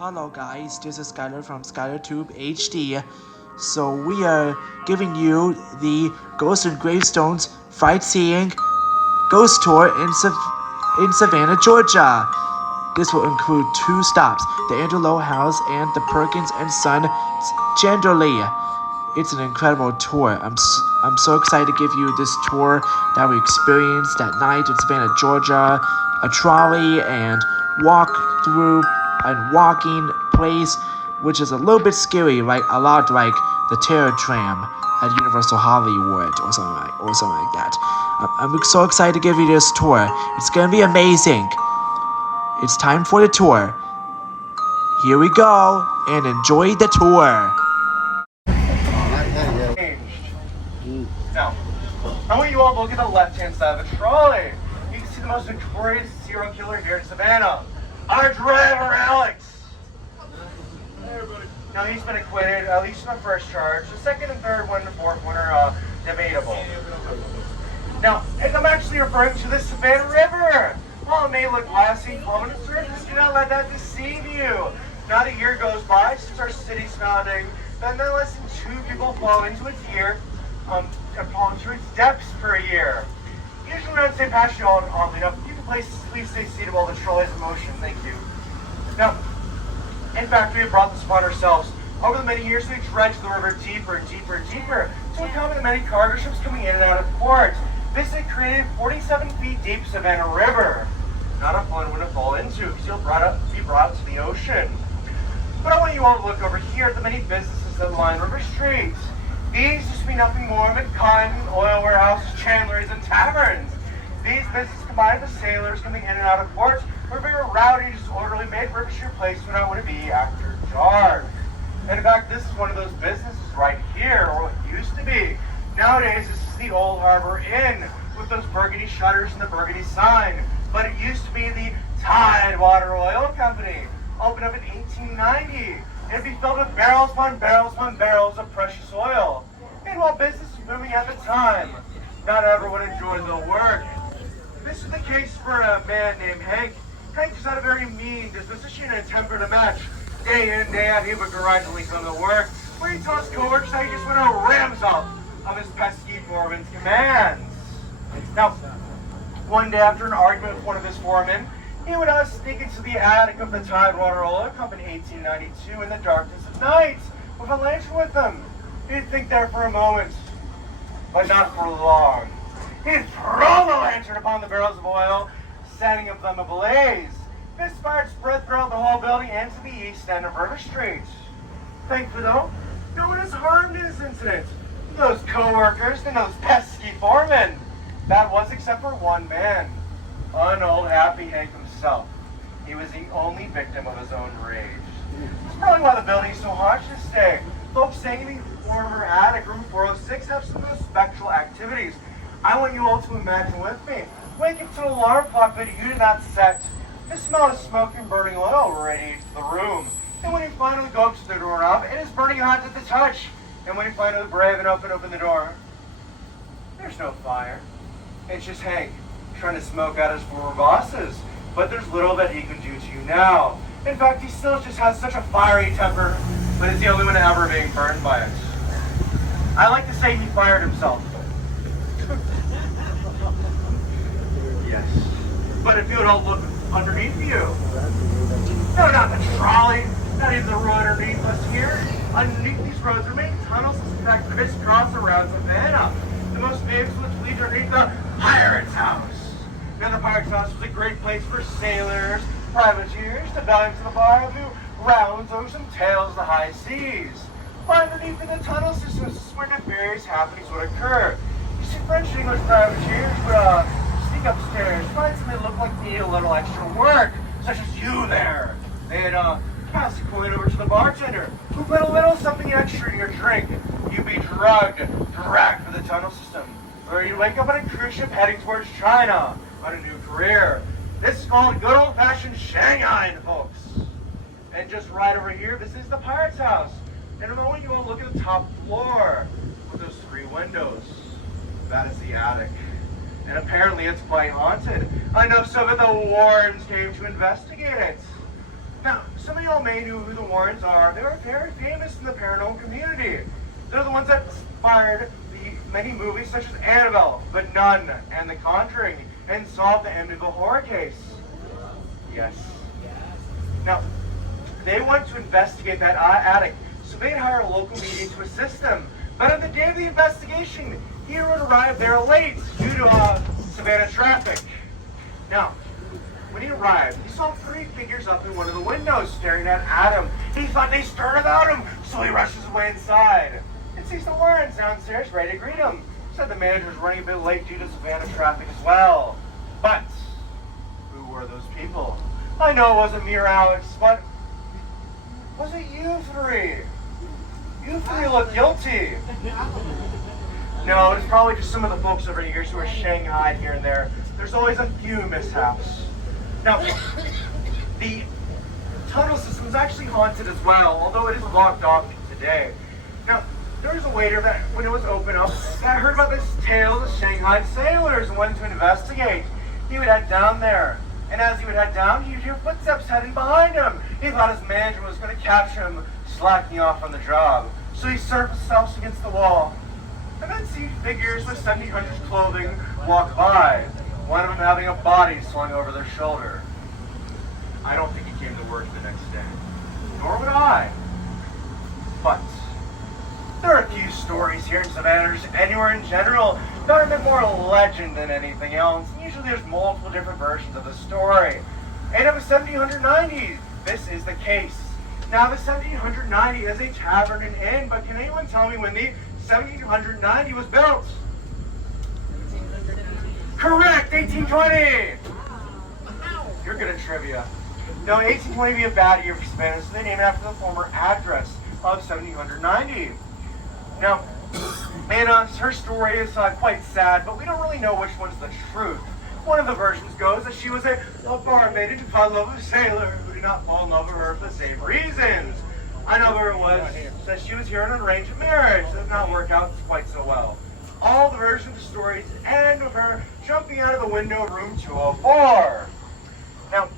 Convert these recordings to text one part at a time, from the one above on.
Hello guys, this is Skylar from SkylarTube HD. So we are giving you the Ghost and Gravestones Frightseeing Ghost Tour in Savannah, Georgia. This will include 2 stops, the Andrew Lowe House and the Perkins and Son Chandlerly. It's an incredible tour. I'm so excited to give you this tour that we experienced that night in Savannah, Georgia. A trolley and walking place, which is a little bit scary, like a lot like the Terror Tram at Universal Hollywood or something like that. I'm so excited to give you this tour. It's gonna be amazing. It's time for the tour. Here we go, and enjoy the tour. Now, I want you all to look at the left-hand side of the trolley. You can see the most notorious serial killer here in Savannah, our driver, Alex. Now, he's been acquitted, at least in the first charge. The second and third one and the fourth one are debatable. Now, I'm actually referring to the Savannah River. While it may look glassy, calm, and surface, do not let that deceive you. Not a year goes by since our city's founding, then less than 2 people fall into its depths per year. Usually around St. Patrick's, oddly enough, you can please stay seated while the trolley is in motion. Thank you. Now, in fact, we have brought this upon ourselves. Over the many years, we dredged the river deeper and deeper and deeper to accommodate the many cargo ships coming in and out of port. This had created 47 feet deep Savannah River. Not a fun one to fall into because you'll be brought to the ocean. But I want you all to look over here at the many businesses that line River Street. These used to be nothing more than cotton, oil warehouses, chandleries, and taverns. These businesses combined with sailors coming in and out of port were very rowdy and disorderly, made River Street a place when I would be after dark. And in fact, this is one of those businesses right here, or what used to be. Nowadays, this is the Old Harbor Inn with those burgundy shutters and the burgundy sign. But it used to be the Tidewater Oil Company, opened up in 1890. It'd be filled with barrels upon barrels upon barrels of precious oil. And while business was booming at the time, not everyone enjoyed the work. This was the case for a man named Hank. Hank just had a very mean disposition and a temper to match. Day in, day out, he would grudgingly come to work, where he told his coworkers that he just went to rams up of his pesky foreman's commands. Now, one day after an argument with one of his foremen, he would sneak into the attic of the Tidewater Oil Company in 1892 in the darkness of night with a lantern with him. He'd think there for a moment, but not for long. He'd throw the lantern upon the barrels of oil, setting them ablaze. This fire spread throughout the whole building and to the east end of River Street. Thankfully, though, no one is harmed in this incident. Those co-workers and those pesky foremen. That was except for one man, old Happy Hank himself. He was the only victim of his own rage. That's probably why the building is so haunted this day. Folks staying in the former attic, room 406, have some of those spectral activities. I want you all to imagine with me. Wake up to an alarm clock that you did not set. The smell of smoke and burning oil radiates the room. And when you finally go up to the doorknob, it is burning hot at the touch. And when you finally brave and open the door, there's no fire. It's just Hank trying to smoke out his former bosses. But there's little that he can do to you now. In fact, he still just has such a fiery temper, but is the only one ever being burned by it. I like to say he fired himself. Yes. But if you would all look underneath you. No, not the trolley, not even the road underneath us here. Underneath these roads are many tunnels that crisscross around Savannah. The most famous which leads underneath the Pirate's House. Now, the Pirate's House was a great place for sailors, privateers, to dive to the bar, do rounds over some tales of the high seas. But underneath in the tunnel systems is where nefarious happenings would occur. You see, French and English privateers would sneak upstairs, find something that looked like they needed a little extra work, such as you there. They'd pass the coin over to the bartender, who put a little something extra in your drink. You'd be dragged for the tunnel system. Or you'd wake up on a cruise ship heading towards China on a new career. This is called good old-fashioned Shanghai, folks. And just right over here, this is the Pirate's House. And a moment you want to look at the top floor with those 3 windows. That is the attic. And apparently it's quite haunted. Enough so that the Warrens came to investigate it. Now, some of y'all may know who the Warrens are. They are very famous in the paranormal community. They're the ones that inspired the many movies such as Annabelle, The Nun, and The Conjuring, and solved the Amityville horror case. Yes. Now, they went to investigate that attic, so they'd hire a local media to assist them. But on the day of the investigation, he would arrive there late due to Savannah traffic. Now, when he arrived, he saw three figures up in one of the windows staring at Adam. He thought they stared about him, so he rushes away inside and sees the Warrens downstairs ready to greet him. Said the manager was running a bit late due to Savannah traffic as well. But who were those people? I know it wasn't me or Alex, but was it you three? You three look guilty. No, it's probably just some of the folks over here who are shanghaied here and there. There's always a few mishaps. Now, the tunnel system is actually haunted as well, although it is blocked off today. Now, there was a waiter that, when it was open up, that heard about this tale of the Shanghai sailors and wanted to investigate. He would head down there, and as he would head down, he'd hear footsteps heading behind him. He thought his manager was going to capture him slacking off on the job, so he surfaced himself against the wall, and then see figures with 1700s clothing walk by, one of them having a body slung over their shoulder. I don't think he came to work the next day, nor would I. But there are a few stories here in Savannah, just anywhere in general, that are a bit more legend than anything else. And usually there's multiple different versions of the story. And of the 1790, this is the case. Now the 1790 is a tavern and inn, but can anyone tell me when the 1790 was built? Correct, 1820! You're good at trivia. No, 1820 would be a bad year for Savannah, so they named it after the former address of 1790. Now, Anna, her story is quite sad, but we don't really know which one's the truth. One of the versions goes that she was a bar-maid who fell in love with a sailor who did not fall in love with her for the same reasons. Another was that she was here in an arranged marriage that did not work out quite so well. All the versions of the stories end with her jumping out of the window of room 204. Now,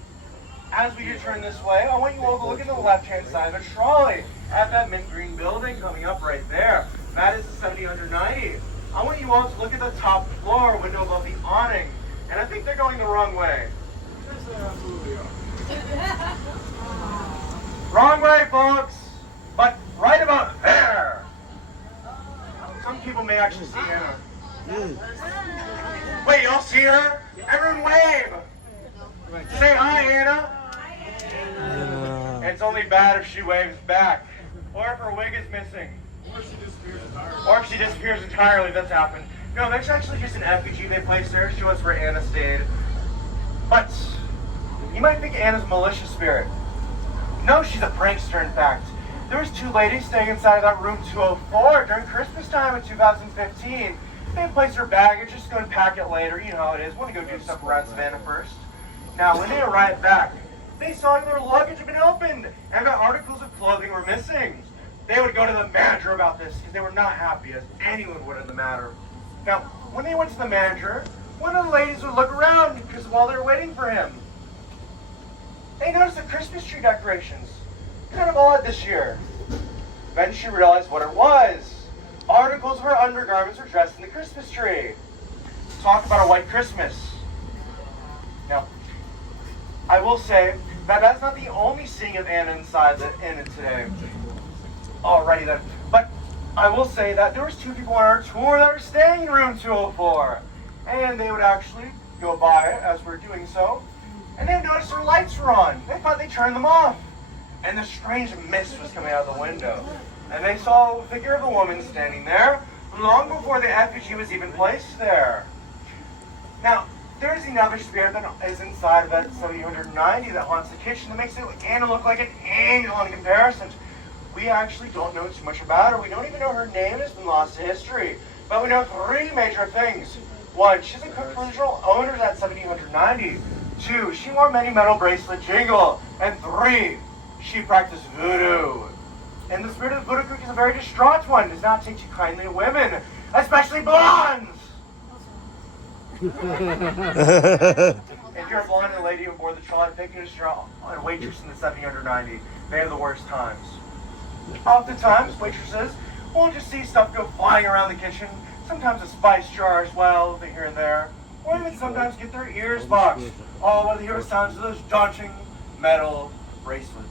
as we do turn this way, I want you all to look at the left-hand side of the trolley at that mint green building coming up right there. That is the 1790. I want you all to look at the top floor window above the awning. And I think they're going the wrong way. Wrong way, folks! But right about there! Some people may actually see Anna. Wait, y'all see her? Everyone wave! Say hi, Anna! It's only bad if she waves back. Or if her wig is missing. Or if she disappears entirely, that's happened. No, that's actually just an effigy they placed there to show us where Anna stayed. But you might think Anna's a malicious spirit. No, she's a prankster, in fact. There was two ladies staying inside of that room 204 during Christmas time in 2015. They placed her baggage, just go and pack it later. You know how it is. Want to go do stuff around Savannah first. Now, when they arrived back, they saw their luggage had been opened and that articles of clothing were missing. They would go to the manager about this because they were not happy, as anyone would in the matter. Now, when they went to the manager, one of the ladies would look around because while they were waiting for him, they noticed the Christmas tree decorations. Kind of odd this year. Then she realized what it was. Articles of her undergarments were dressed in the Christmas tree. Talk about a white Christmas. Now, I will say that that's not the only seeing of Anna inside the inn today. Alrighty then. But I will say that there was two people on our tour that were staying in room 204. And they would actually go by it as we're doing so. And they noticed their lights were on. They thought they turned them off. And this strange mist was coming out of the window. And they saw the figure of a woman standing there long before the effigy was even placed there. Now, there's another spirit that is inside of that 1790 that haunts the kitchen that makes Anna look like an angel in comparison. We actually don't know too much about her. We don't even know her name has been lost to history. But we know three major things. One, she's a cook for the original owners at 1790. Two, she wore many metal bracelet jingle. And three, she practiced voodoo. And the spirit of the voodoo cook is a very distraught one. Does not take too kindly to women, especially blondes. If you're a blonde and a lady aboard the trolley, think you're a waitress in the 70 They have the worst times. Oftentimes, waitresses will just see stuff go flying around the kitchen, sometimes a spice jar as well, here and there, or even sometimes get their ears boxed, all while they hear the sounds of those daunting metal bracelets.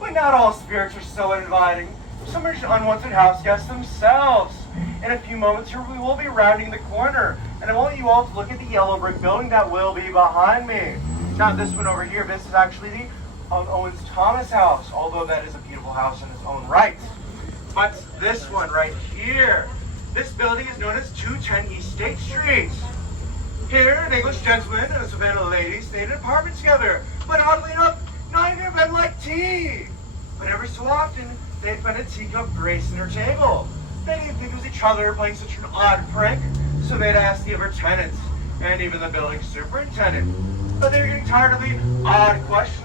But not all spirits are so inviting. Some are just unwanted house guests themselves. In a few moments here, we will be rounding the corner, and I want you all to look at the yellow brick building that will be behind me. Not this one over here. This is actually the Owens Thomas house, although that is a beautiful house in its own right. But this one right here, this building is known as 210 East State Street. Here, an English gentleman and a Savannah lady stayed in an apartment together, but oddly enough, neither of them liked tea. But every so often, they'd find a teacup gracing her table. They didn't think it was each other playing such an odd prank, so they'd ask the other tenants, and even the building superintendent. But they were getting tired of the odd question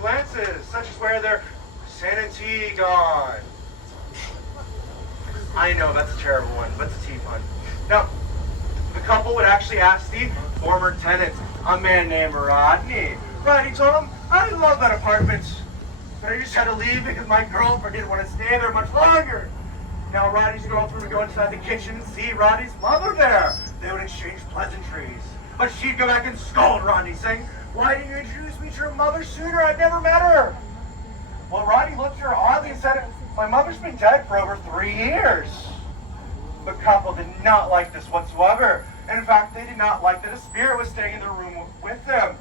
glances, such as where their sanity gone. I know, that's a terrible one, but it's a tea pun. Now, the couple would actually ask the former tenant, a man named Rodney. Rodney told him, I love that apartment, but I just had to leave because my girlfriend didn't want to stay there much longer. Now Rodney's girlfriend would go inside the kitchen and see Rodney's mother there. They would exchange pleasantries. But she'd go back and scold Rodney, saying, why didn't you introduce me to your mother sooner? I've never met her. Well, Rodney looked at her oddly and said, my mother's been dead for over 3 years. The couple did not like this whatsoever. And in fact, they did not like that a spirit was staying in the room with them,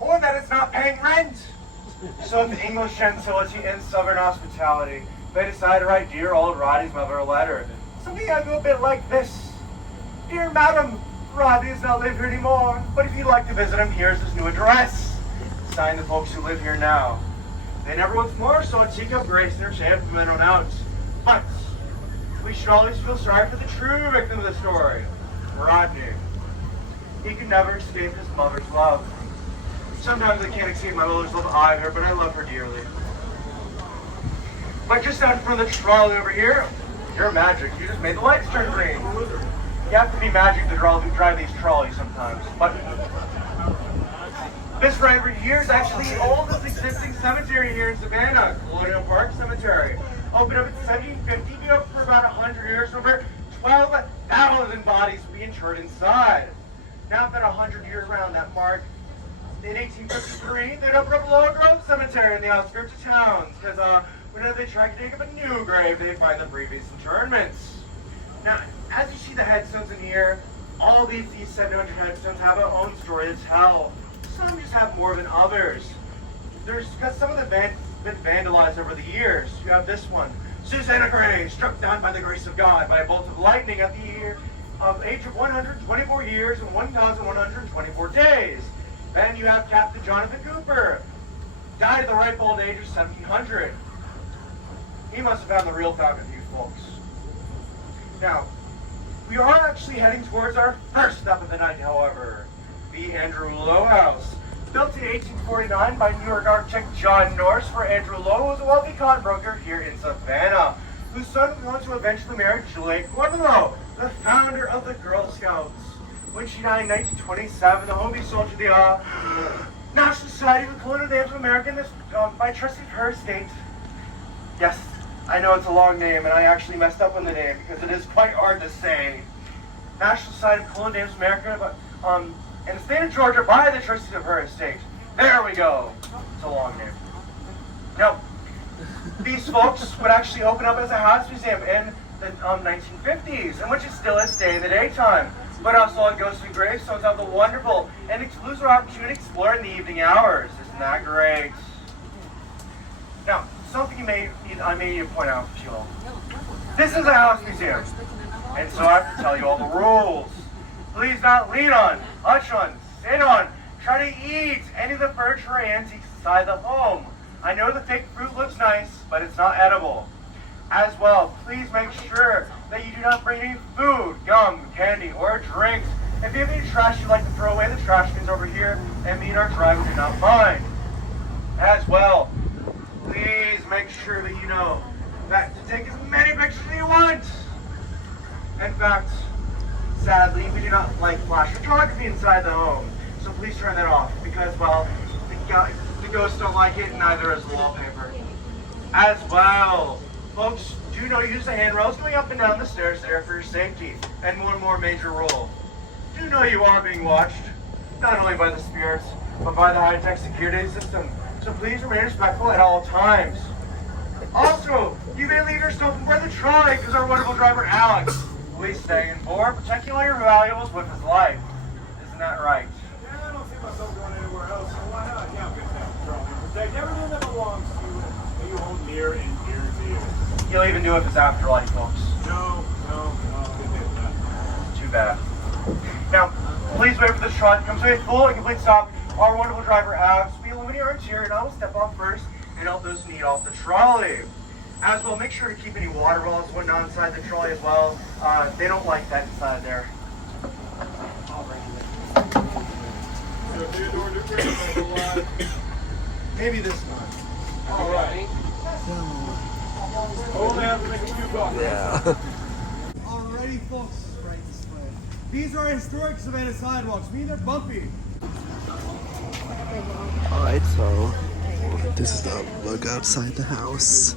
or that it's not paying rent. So with English gentility and Southern hospitality, they decided to write dear old Rodney's mother a letter. Something that go a bit like this. Dear Madam, Rodney does not live here anymore, but if you'd like to visit him, here's his new address. Signed the folks who live here now. They never once more saw a teacup grace in their table from then on out. But we should always feel sorry for the true victim of the story, Rodney. He could never escape his mother's love. Sometimes I can't escape my mother's love either, but I love her dearly. But just out in front of the trolley over here, you're magic. You just made the lights turn green. You have to be magic to drive these trolleys sometimes. But this right over here is actually the oldest existing cemetery here in Savannah, Colonial Park Cemetery. Opened up in 1750, been open for about 100 years, over 12,000 bodies will be interred inside. Now, about 100 years around that mark, in 1853, they'd open up Lower Grove Cemetery in the outskirts of towns, because whenever they tried to dig up a new grave, they'd find the previous interments. Now, as you see the headstones in here, all these 700 headstones have their own story to tell. Some just have more than others. There's because some of them have been vandalized over the years. You have this one, Susanna Gray, struck down by the grace of God by a bolt of lightning at the age of 124 years and 1,124 days. Then you have Captain Jonathan Cooper, died at the ripe old age of 1700. He must have found the real Falcon View, folks. Now, we are actually heading towards our first stop of the night, however, the Andrew Lowe House. Built in 1849 by New York architect John Norris, where Andrew Lowe was a wealthy pawnbroker here in Savannah, whose son was going to eventually marry Juliet Corbin Lowe, the founder of the Girl Scouts. When she died in 1927, the home be sold to the National Society of the Colonial Dames of America by trustee of her estate. Yes, I know it's a long name, and I actually messed up on the name because it is quite hard to say. National Society of Colonial Dames of America, in the state of Georgia by the trustees of her estate. There we go. It's a long name. Now, these folks would actually open up as a house museum in the 1950s, and which is still a stay in the daytime. But also on Ghosts and Gravestones have the wonderful and exclusive opportunity to explore in the evening hours. Isn't that great? Now, something I may need to point out to you all. This is a house museum, and so I have to tell you all the rules. Please not lean on, touch on, sit on, try to eat any of the furniture or antiques inside the home. I know the fake fruit looks nice, but it's not edible. As well, please make sure that you do not bring any food, gum, candy, or drinks. If you have any trash you'd like to throw away, the trash cans over here, and me and our driver do not mind. As well, please make sure that you know that to take as many pictures as you want. In fact, sadly, we do not like flash photography inside the home. So please turn that off because, well, the ghosts don't like it, and neither does the wallpaper. As well, folks, do know use the handrails going up and down the stairs there for your safety. And one more major rule. Do know you are being watched, not only by the spirits, but by the high-tech security system. So please remain respectful at all times. Also, you may leave your stuff in the trolley because our wonderful driver Alex will be staying aboard, protecting all your valuables with his life. Isn't that right? Yeah, I don't see myself going anywhere else, so why not? Yeah, I'll get that trolley. Protect everything that belongs to you that you hold near and dear to you. He'll even do it if it's afterlife, folks. No, good day for that. Too bad. Now, please wait for this trolley to come to a full and complete stop. Our wonderful driver Alex will be illuminating our interior, and I will step off first and help those who need off the trolley. As well, make sure to keep any water bottles and whatnot inside the trolley as well. They don't like that inside there. So Theodore, do great. Maybe this one. All right. Only have to make a few bucks. Yeah. Alrighty, folks. Right this way. These are historic Savannah sidewalks. I mean, they're bumpy. Alright, so this is the look outside the house.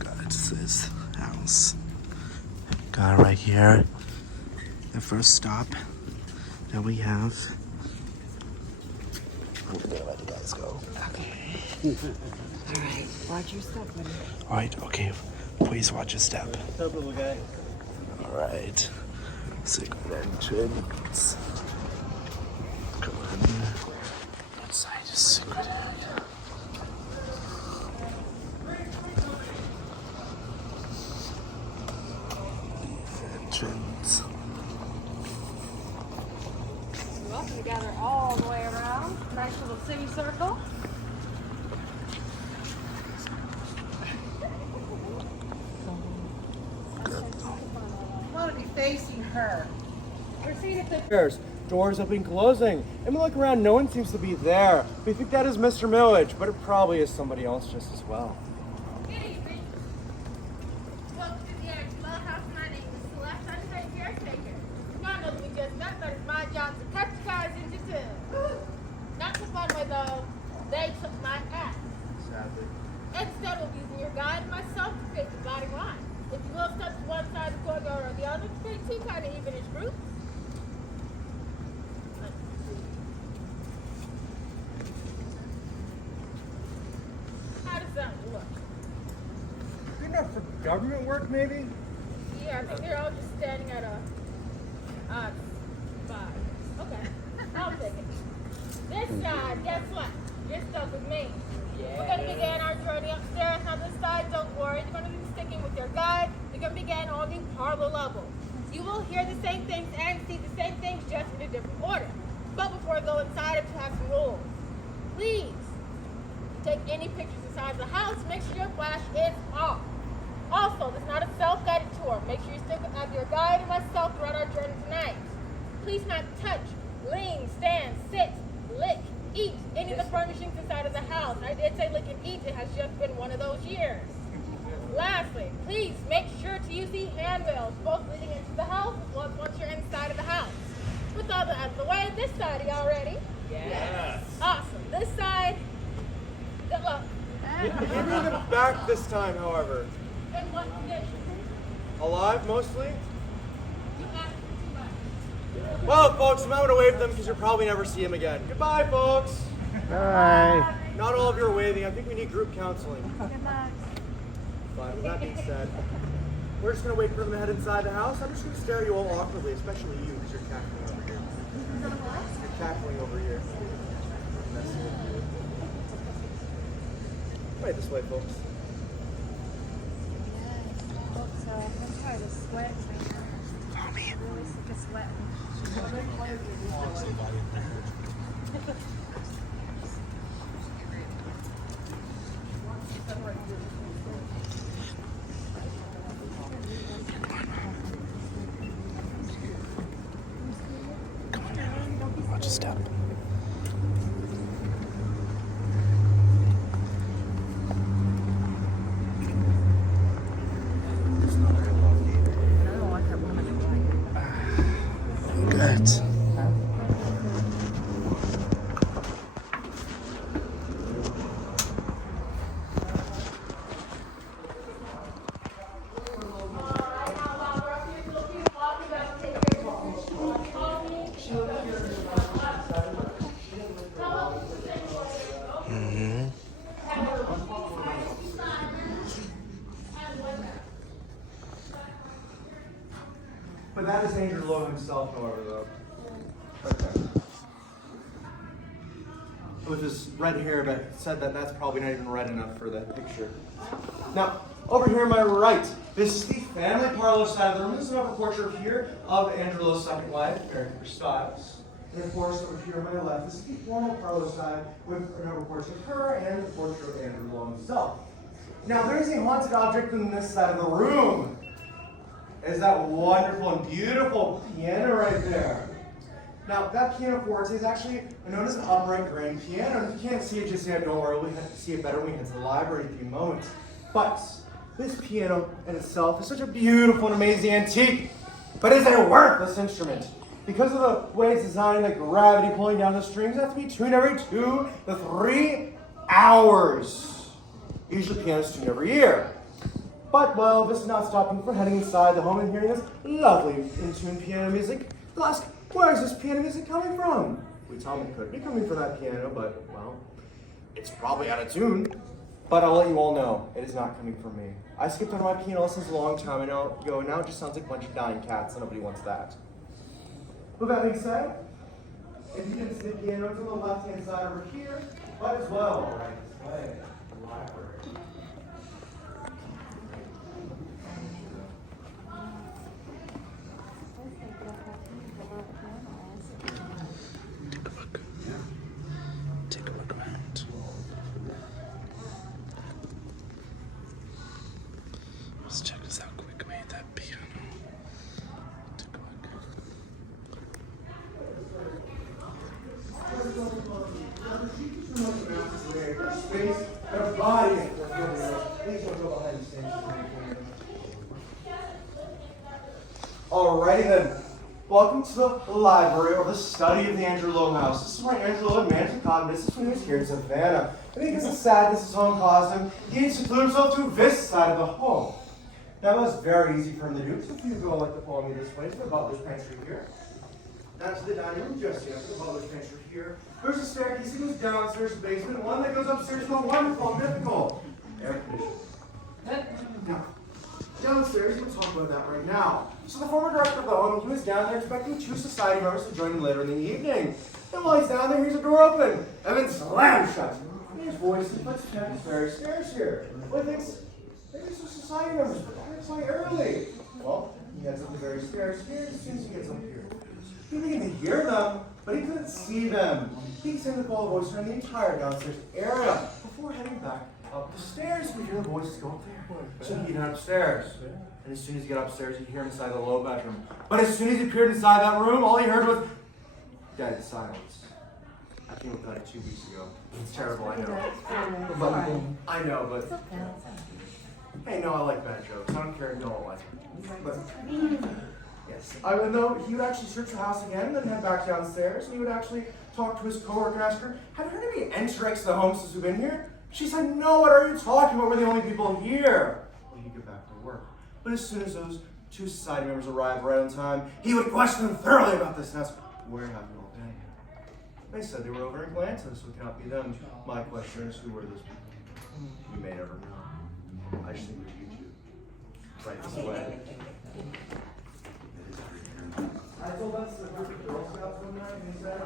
That's this house. Got it right here. The first stop that we have. I'm gonna let you guys go. Okay. Alright, watch your step, buddy. Alright, okay. Please watch your step. Help little guy. Alright. Secret entrance. Come on. Outside is secret area. Entrance. You're welcome to gather all the way around. Nice little semicircle. You want to be facing her. We're seeing if the Stairs. Doors open and closing. And we look around, no one seems to be there. We think that is Mr. Millage, but it probably is somebody else just as well. Good evening. Welcome to the Angela House. My name is Celeste. I'm the caretaker. Y'all know we just met, but it's my job to cut you guys into two. Not the fun way though. They took my ass. Sadly. Instead of using your guide and myself to create the bottom line. If you will step to one side of the corridor or the other, create two kind of evenish groups. Let's see. How does that look? Good enough for government work, maybe? Yeah, I think they're all just standing at a spot. Okay, I'll take it. This side, guess what? You're stuck with me. We're going to begin our journey upstairs. Now this side, don't worry, you're going to be sticking with your guide. You're going to begin on the parlor level. You will hear the same things and see the same things just in a different order. But before I go inside, I have to have some rules. Please, take any pictures inside the house, make sure your flash is off. Also, this is not a self-guided tour. Make sure you stick with either your guide or myself throughout our journey tonight. Please not touch, lean, stand, sit, lick, eat any of the furnishings inside of the house. I did say lick and eat. It has just been one of those years. Lastly, please make sure to use the handrails, both leading into the house as well as once you're inside of the house. With all that out of the way, this side, are y'all ready? Yes. Awesome. This side, good luck. Maybe in the back this time, however. In what condition? Alive, mostly? You asked for too much. Well, folks, I'm not going to wave them because you'll probably never see them again. Goodbye, folks. Bye. Not all of you are waving. I think we need group counseling. Good luck. But with that being said, we're just going to wait for them to head inside the house. I'm just going to stare at you all awkwardly, especially you because you're cackling over here. You're cackling over here. I'm messing with you. Right this way, folks. Yes, I hope so. I'm tired of sweat. I'm really sick of sweating. Watch your step. But that is Andrew Lowe himself, however, though. Okay. With his red hair, but said that that's probably not even red enough for that picture. Now, over here on my right, this is the family parlor side of the room. This is an upper portrait here of Andrew Lowe's second wife, Mary Cooper Stiles. And of course, over here on my left, this is the formal parlor side with an upper portrait of her and the portrait of Andrew Lowe himself. Now, there is a haunted object in this side of the room. Is that wonderful and beautiful piano right there. Now, that pianoforte is actually known as an upright grand piano. If you can't see it just yet, don't worry, we'll see it better when we head to the library in a few moments. But this piano in itself is such a beautiful and amazing antique, but it's a worthless instrument. Because of the way it's designed, the gravity pulling down the strings have to be tuned every 2 to 3 hours. Usually pianos tuned every year. But, well, this is not stopping from heading inside the home and hearing this lovely in-tune piano music. They'll ask, where is this piano music coming from? We tell them it could be coming from that piano, but, well, it's probably out of tune. But I'll let you all know, it is not coming from me. I skipped out of my piano lessons a long time ago, and now it just sounds like a bunch of dying cats, and nobody wants that. With that being said, if you can see the piano, it's on the left-hand side over here, but as well, right this way, the library. Take a look around. Let's check this out quick. Made that piano. Take a look. Space and a body. Please don't go behind the stage. Alrighty then. Welcome to the library or the study of the Andrew Lowe house. This is where Andrew Lowe managed to cotton business when he was here in Savannah. And because of sadness his home caused him, he needs to seclude himself to this side of the home. That was very easy for him to do, so if you go like to follow me this way to the butler's pantry here. Not to the dining room just yet, to the butler's pantry here. There's a staircase that goes downstairs to the basement, one that goes upstairs to a wonderful, mythical air conditioning. Now, downstairs, we'll talk about that right now. So the former director of the home, he was down there expecting 2 society members to join him later in the evening. And while he's down there, hears a door open, and then slam shut. And his voice is, let's check the stairs here. Well, he thinks, maybe some society members, but they're quite early. Well, he heads up the very stairs here as soon as he gets up here. He began to hear them, but he couldn't see them. He extended the call voice around the entire downstairs area before heading back up the stairs. We hear the voices go up there. So he got upstairs. And as soon as he got upstairs, he'd hear him inside the low bedroom. But as soon as he appeared inside that room, all he heard was dead silence. I came up with that 2 weeks ago. It's terrible, I know. But hey, no, I like bad jokes. I don't care if you don't like it. But yes, I would know he would actually search the house again, then head back downstairs, and he would actually talk to his coworker and ask her, have you heard any enterics to the home since we've been here? She said, no, what are you talking about? We're the only people here. Well, he'd get back to work. But as soon as those 2 society members arrived right on time, he would question them thoroughly about this and ask, where have you all been? They said they were over in Atlanta, so it cannot be them. My question is, who were those people? You may never know. I just think it was you two. Right this way. I told us the group of Girl Scouts one night, and he said,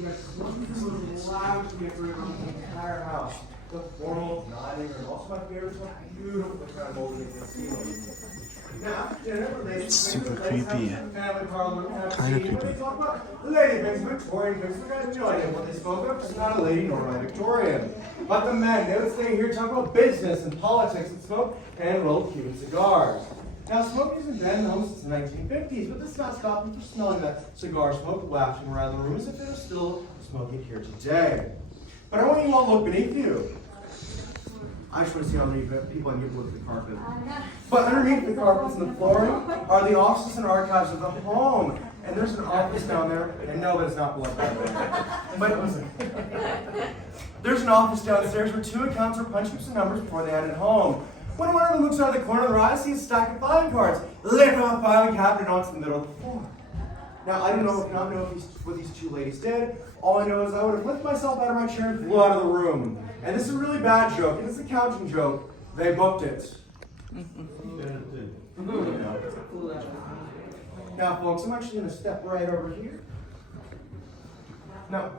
yes, one was loud to get rid of the entire house. The formal dining room. Also, my favorite was beautiful kind of molding in the ceiling. Now, It's super creepy. Kind of creepy. Lady Vince, Victorian Vince, we got no idea what they spoke of. It's not a lady nor a Victorian. But the men, they would stay here talk about business and politics and smoke and roll Cuban cigars. Now, smoking has been banned in the home since the 1950s, but this does not stop them from smelling that cigar smoke wafting around the room as if they were still smoking here today. But I want you all to look beneath you. I just want to see how many people I can get to look at the carpet. But underneath the carpets and the flooring are the offices and archives of the home. And there's an office down there, and no, it's not blood but listen. There's an office downstairs where 2 accounts are punching some numbers before they head home. When one of them looks out of the corner of their eye, sees a stack of filing cards, lit off filing cabinet onto the middle of the floor. Now, I don't know what these 2 ladies did. All I know is I would have lifted myself out of my chair and flew out of the room. And this is a really bad joke, and it's a counting joke. They booked it. Now, folks, I'm actually going to step right over here. Now,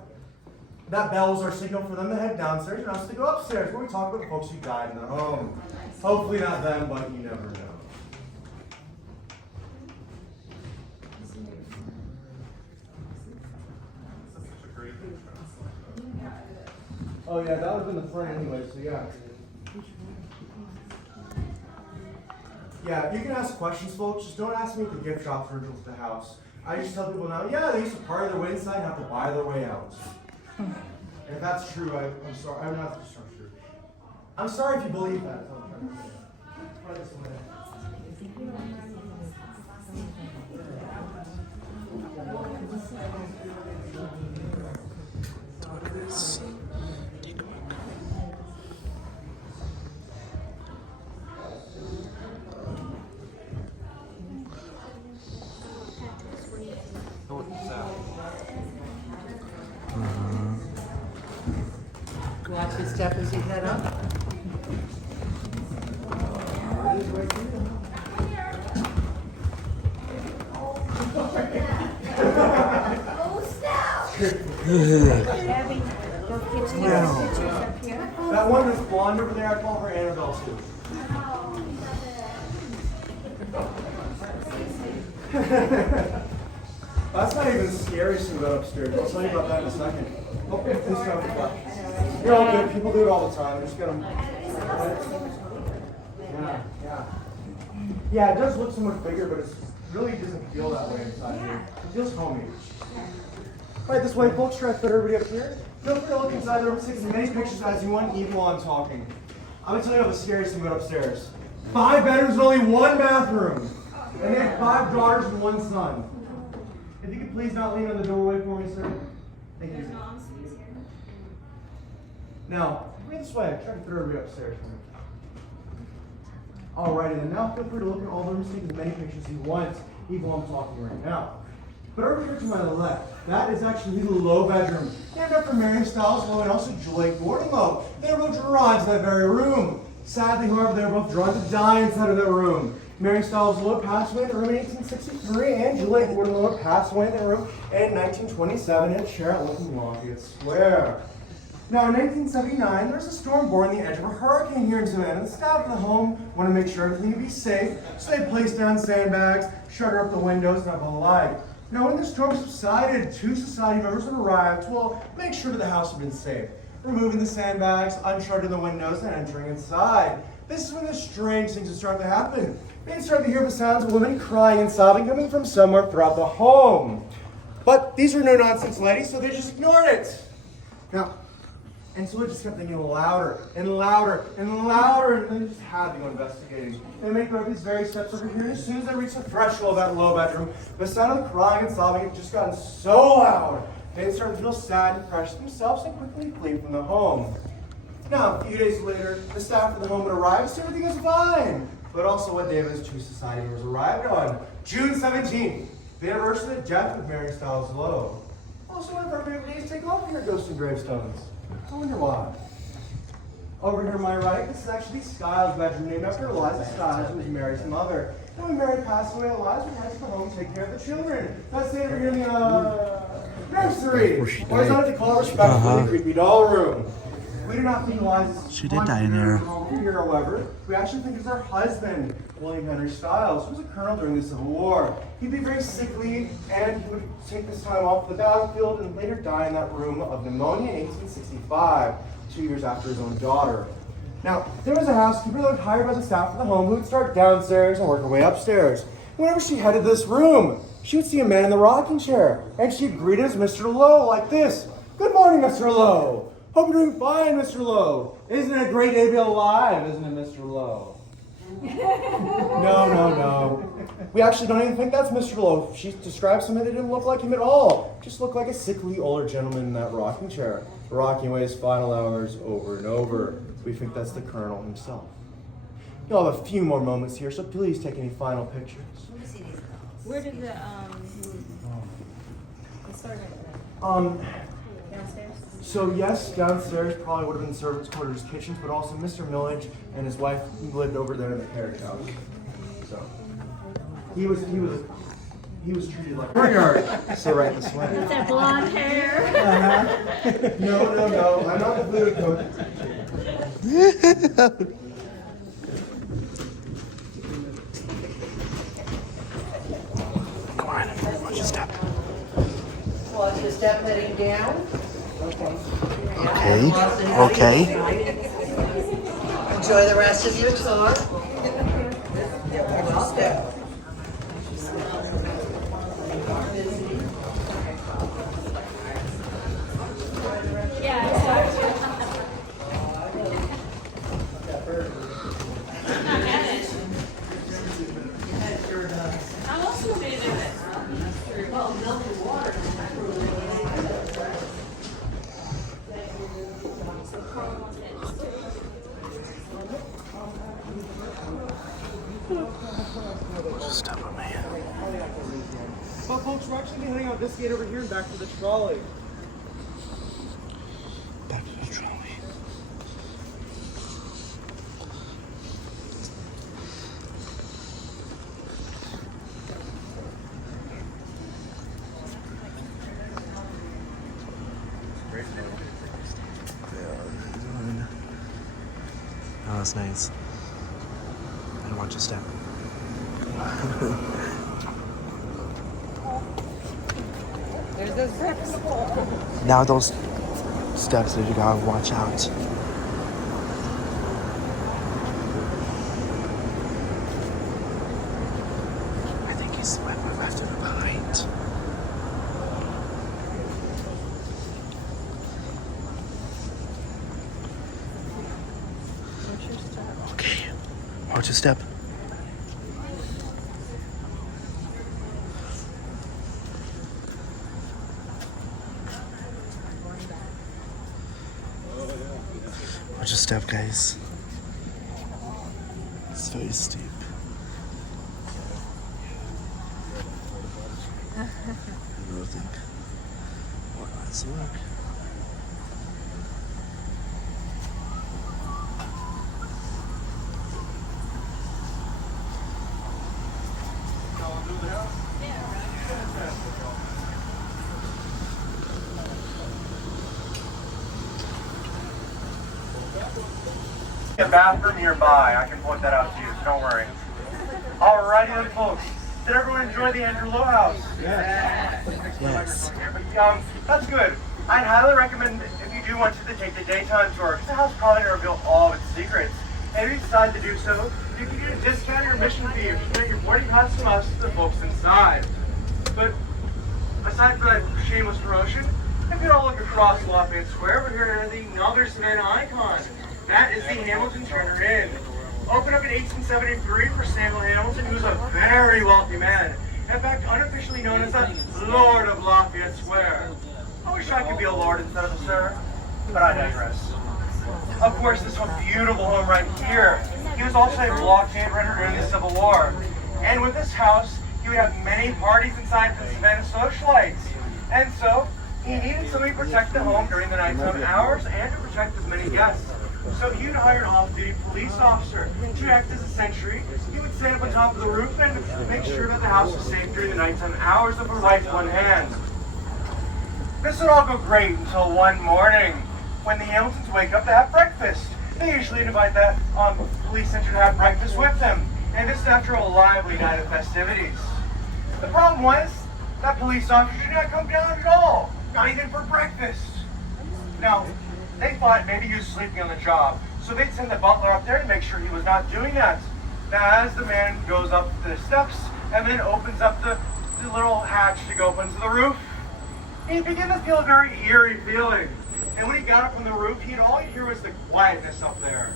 that bell was our signal for them to head downstairs and us to go upstairs where we talk about the folks who died in their home. Hopefully not them, but you never know. Oh yeah, that would have been the plan anyway, so yeah. Yeah, you can ask questions, folks. Just don't ask me if the gift shop's original to the house. I just tell people now, yeah, they used to party their way inside and have to buy their way out. And if that's true, I'm sorry. I'm not just true. I'm sorry if you believe that. That's what I'm trying to say. Try this one. Watch his step as you head up. Abby, go get your pictures up here. That one that's blonde over there, I call her Annabelle too. That's not even the scariest thing about upstairs. I'll tell you about that in a second. Oh, please come with that. You're all good. People do it all the time. Just get them. Yeah, it does look so much bigger, but it really doesn't feel that way inside here. It feels homey. All right, this way, folks. Try to fit everybody up here. Feel free to look inside the room, take as many pictures as you want, even while I'm talking. I'm going to tell you about the scariest thing about upstairs. 5 bedrooms and only 1 bathroom. And they have 5 daughters and 1 son. If you could please not lean on the doorway for me, sir. Thank you. Now, bring this way. Try to fit everybody upstairs for me. Alrighty, then now feel free to look at all the rooms, take as many pictures as you want, even while I'm talking right now. But over here to my left, that is actually the Lowe bedroom, named after Mary Styles Lowe and also Juliet Gordon Lowe. They were both drawn to that very room. Sadly, however, they were both drawn to die inside of that room. Mary Styles Lowe passed away in the room in 1863, and Juliet Gordon Lowe passed away in the room in 1927 at Sheraton in Lafayette Square. Now, in 1979, there was a storm born on the edge of a hurricane here in Savannah. The staff of the home wanted to make sure everything would be safe, so they placed down sandbags, shuttered up the windows, and up the light. Now, when the storm subsided, 2 society members arrived to make sure that the house had been safe, removing the sandbags, unshuttered the windows, and entering inside. This is when the strange things would start to happen. They'd start to hear the sounds of women crying and sobbing coming from somewhere throughout the home. But these were no-nonsense ladies, so they just ignored it. Now, and so it just kept getting louder and louder and louder, and they just had to go investigating. They make these very steps over here, and as soon as they reached the threshold of that Lowe bedroom, the sound of the crying and sobbing had just gotten so loud, they started to feel sad and depressed themselves and quickly flee from the home. Now, a few days later, the staff of the home would arrive, so everything was fine. But also, what day was 2 society members arrived on? June 17th, the anniversary of the death of Mary Styles Lowe. Also, one of our favorite days to take off here at Ghosts and Gravestones. I wonder why. Over here on my right, this is actually Styles' bedroom, named after Eliza Styles, who was Mary's mother. And when Mary passed away, Eliza went to the home to take care of the children. That's stayed over here in the nursery. Or as I like to call it respectfully, the creepy doll room. We do not think Eliza's She did die in there. over here, however. We actually think it's her husband, William Henry Styles, who was a colonel during the Civil War. He'd be very sickly, and he would take this time off the battlefield and later die in that room of pneumonia in 1865, 2 years after his own daughter. Now, there was a housekeeper that was hired by the staff of the home who would start downstairs and work her way upstairs. Whenever she headed to this room, she would see a man in the rocking chair, and she'd greet him as Mr. Lowe like this. "Good morning, Mr. Lowe. Hope you're doing fine, Mr. Lowe. Isn't it a great day to be alive, isn't it, Mr. Lowe?" No. We actually don't even think that's Mr. Lowe. She described something that didn't look like him at all. Just looked like a sickly older gentleman in that rocking chair, rocking away his final hours over and over. We think that's the Colonel himself. You'll have a few more moments here, so please take any final pictures. Where did the servant live? Um, Downstairs? So yes, downstairs probably would have been the servants' quarters, kitchens, but also Mr. Millage and his wife lived over there in the carriage house. So he was treated like a courtyard. So right this way. With that blonde hair. No. I'm not the food cook. Come on, watch your step. Watch your step heading down. Okay. Enjoy the rest of your tour. Well step. Step on me. Well, folks, we're actually heading out this gate over here and back to the trolley. Back to the trolley. Oh, that's nice. And watch your step. There's those bricks. Now those steps that you gotta watch out. I think he's swept my left and behind. Okay, watch your step. Watch your step, guys. It's very steep. I really think. What let's look. A bathroom nearby. I can point that out to you, so don't worry. Alrighty then, folks. Did everyone enjoy the Andrew Lowe house? Yes. That's good. I'd highly recommend if you do want to take the daytime tour, because the house probably didn't reveal all of its secrets. And if you decide to do so, you can get a discount on your admission fee if you get your boarding pass from us to the folks inside. But aside from that shameless promotion, if you all look across Lafayette Square, we're here at the another Savannah icon. That is the Hamilton Turner Inn. Opened up in 1873 for Samuel Hamilton, who was a very wealthy man. In fact, unofficially known as the Lord of Lafayette Square. I wish I could be a lord instead of a sir, but I digress. Of course, this one beautiful home right here. He was also a blockade runner during the Civil War. And with this house, he would have many parties inside for the Savannah socialites. And so, he needed somebody to protect the home during the nighttime hours and to protect as many guests. So he would hire an off-duty police officer to act as a sentry. He would stand up on top of the roof and make sure that the house was safe during the nighttime hours of a right one hand. This would all go great until one morning, when the Hamiltons wake up to have breakfast. They usually invite that police sentry to have breakfast with them, and this is after a lively night of festivities. The problem was, that police officer did not come down at all, not even for breakfast. Now, they thought maybe he was sleeping on the job, so they'd send the butler up there to make sure he was not doing that. Now, as the man goes up the steps and then opens up the little hatch to go up into the roof, he began to feel a very eerie feeling. And when he got up on the roof, all he'd hear was the quietness up there,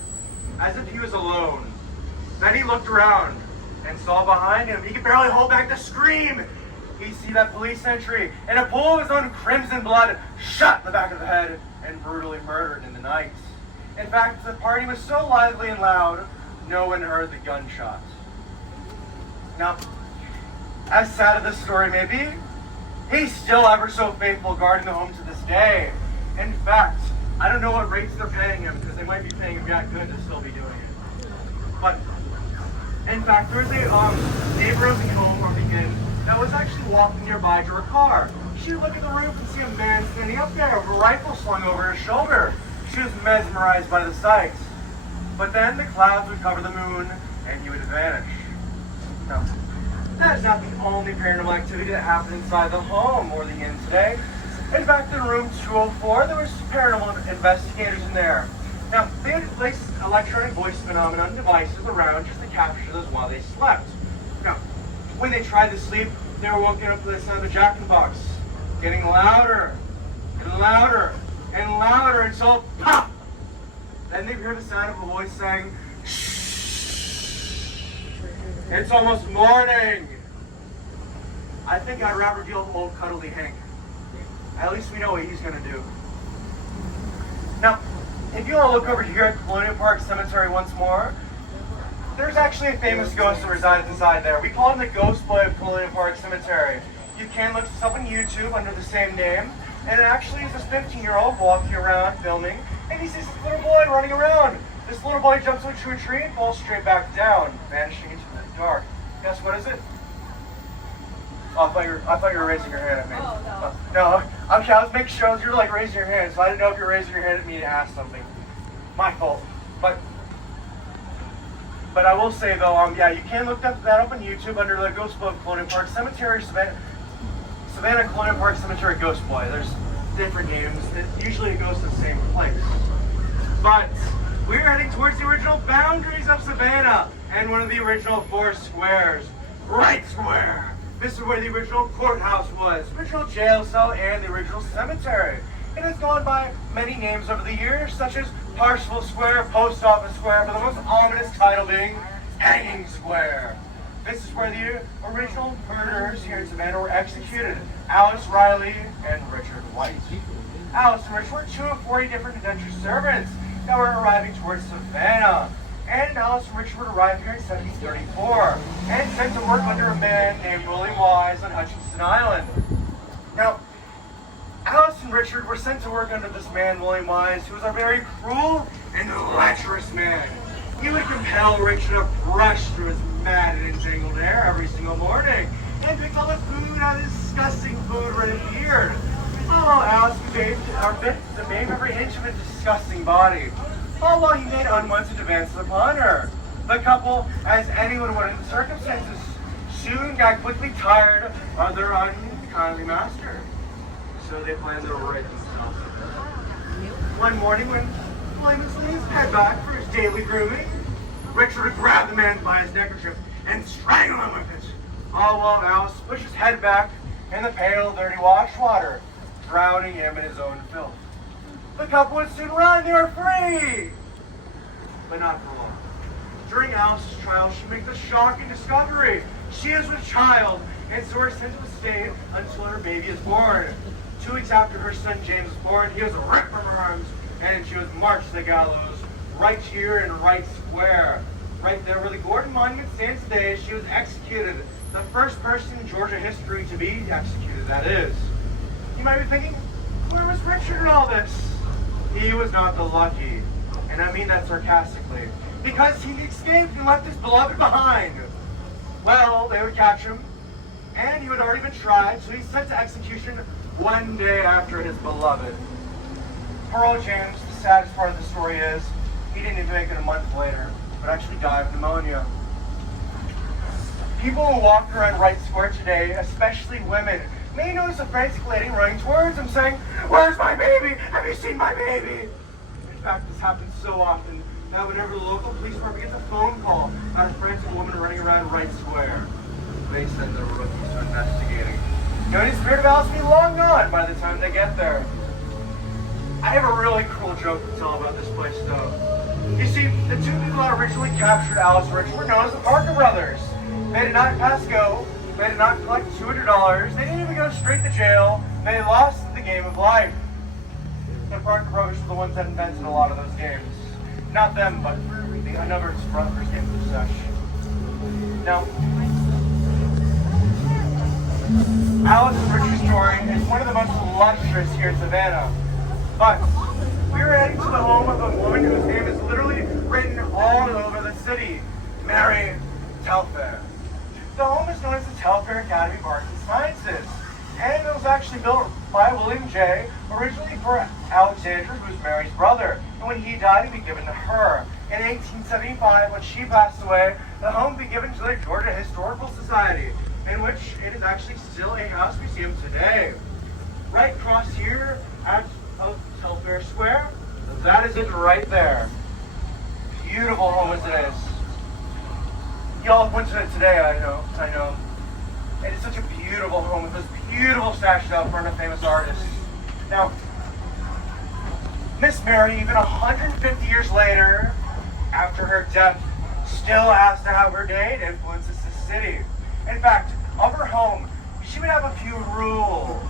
as if he was alone. Then he looked around and saw behind him, he could barely hold back the scream. He'd see that police sentry, and a pool of his own crimson blood shot in the back of the head and brutally murdered in the night. In fact, the party was so lively and loud, no one heard the gunshot. Now, as sad as this story may be, he's still ever so faithful guarding the home to this day. In fact, I don't know what rates they're paying him because they might be paying him that good to still be doing it. But in fact, there was a neighbor of the home or the inn that was actually walking nearby to her car. She would look at the roof and see a man standing up there with a rifle slung over his shoulder. She was mesmerized by the sight. But then the clouds would cover the moon and he would vanish. Now, that is not the only paranormal activity that happened inside the home or the inn today. In fact, in room 204, there was paranormal investigators in there. Now, they had placed electronic voice phenomenon devices around just to capture those while they slept. Now, when they tried to sleep, they were woken up to the sound of a jack-in-the-box, getting louder and louder and louder until pop! Then they heard the sound of a voice saying, "Shh, it's almost morning." I think I'd rather deal with old cuddly Hank. At least we know what he's gonna do. Now, if you want to look over here at Colonial Park Cemetery once more, there's actually a famous ghost that resides inside there. We call him the Ghost Boy of Colonial Park Cemetery. You can look this up on YouTube under the same name, and it actually is this 15-year-old walking around filming, and he sees this little boy running around. This little boy jumps into a tree and falls straight back down, vanishing into the dark. Guess what is it? Oh, I thought you were raising your hand at me. Oh, no. No, okay, I was making sure you were like raising your hand, so I didn't know if you were raising your hand at me to ask something. My fault. But I will say though, yeah, you can look that up on YouTube under the Ghost Boy of Colonial Park Cemetery, Savannah Colonial Park Cemetery Ghost Boy. There's different names. Usually it goes to the same place. But we're heading towards the original boundaries of Savannah and one of the original 4 squares. Wright Square. This is where the original courthouse was, original jail cell, and the original cemetery. It has gone by many names over the years, such as Parsifal Square, Post Office Square, but the most ominous title being Hanging Square. This is where the original murderers here in Savannah were executed, Alice Riley and Richard White. Alice and Richard were 2 of 40 different indentured servants that were arriving towards Savannah. And Alice and Richard arrived here in 1734 and sent to work under a man named William Wise on Hutchinson Island. Now, Alice and Richard were sent to work under this man, William Wise, who was a very cruel and lecherous man. He would compel Richard to brush through his matted and tangled hair every single morning and pick all the food out of his disgusting food-ridden beard. Oh, Alice bathed every inch of his disgusting body, all while he made unwanted advances upon her. The couple, as anyone would in the circumstances, soon got quickly tired of their unkindly master. So they planned to right themselves. One morning when William was laying his head back for his daily grooming, Richard would grab the man by his neckerchief and strangle him with it. All while Alice pushed his head back in the pale, dirty wash water, drowning him in his own filth. The couple would soon run, they were free! But not for long. During Alice's trial, she makes a shocking discovery. She is with child, and so her sent to stay until her baby is born. 2 weeks after her son James was born, he was ripped from her arms, and she was marched to the gallows, right here in Wright Square. Right there where the Gordon Monument stands today, she was executed. The first person in Georgia history to be executed, that is. You might be thinking, where was Richard in all this? He was not the lucky, and I mean that sarcastically, because he escaped and left his beloved behind. Well, they would catch him, and he had already been tried, so he's sent to execution 1 day after his beloved. Poor old James, the saddest part of the story is, he didn't even make it a month later, but actually died of pneumonia. People who walk around Wright Square today, especially women, may notice a frantic lady running towards him saying, "Where's my baby? Have you seen my baby?" In fact, this happens so often that whenever the local police department gets a phone call about a frantic woman running around Wright Square, they send their rookies to investigating. Knowing the spirit of Alice will be long gone by the time they get there. I have a really cruel joke to tell about this place, though. You see, the 2 people that originally captured Alice and Richard were known as the Parker Brothers. They did not pass go. They did not collect $200. They didn't even go straight to jail. They lost the game of life. The Parker Brothers were the ones that invented a lot of those games. Not them, but the other brothers games and such. Now, Alice and Richard's story is one of the most lustrous here in Savannah. But we were heading to the home of a woman whose name is literally written all over the city, Mary Telfair. The home is known as the Telfair Academy of Arts and Sciences, and it was actually built by William J. originally for Alexander, who was Mary's brother. And when he died, it would be given to her. In 1875, when she passed away, the home would be given to the Georgia Historical Society, in which it is actually still a house museum today. Right across here at Telfair Square, that is it right there. Beautiful home as it is. Y'all went to it today, I know. It is such a beautiful home with this beautiful statue out front of famous artists. Now, Miss Mary, even 150 years later, after her death, still has to have her name influences the city. In fact, of her home, she would have a few rules.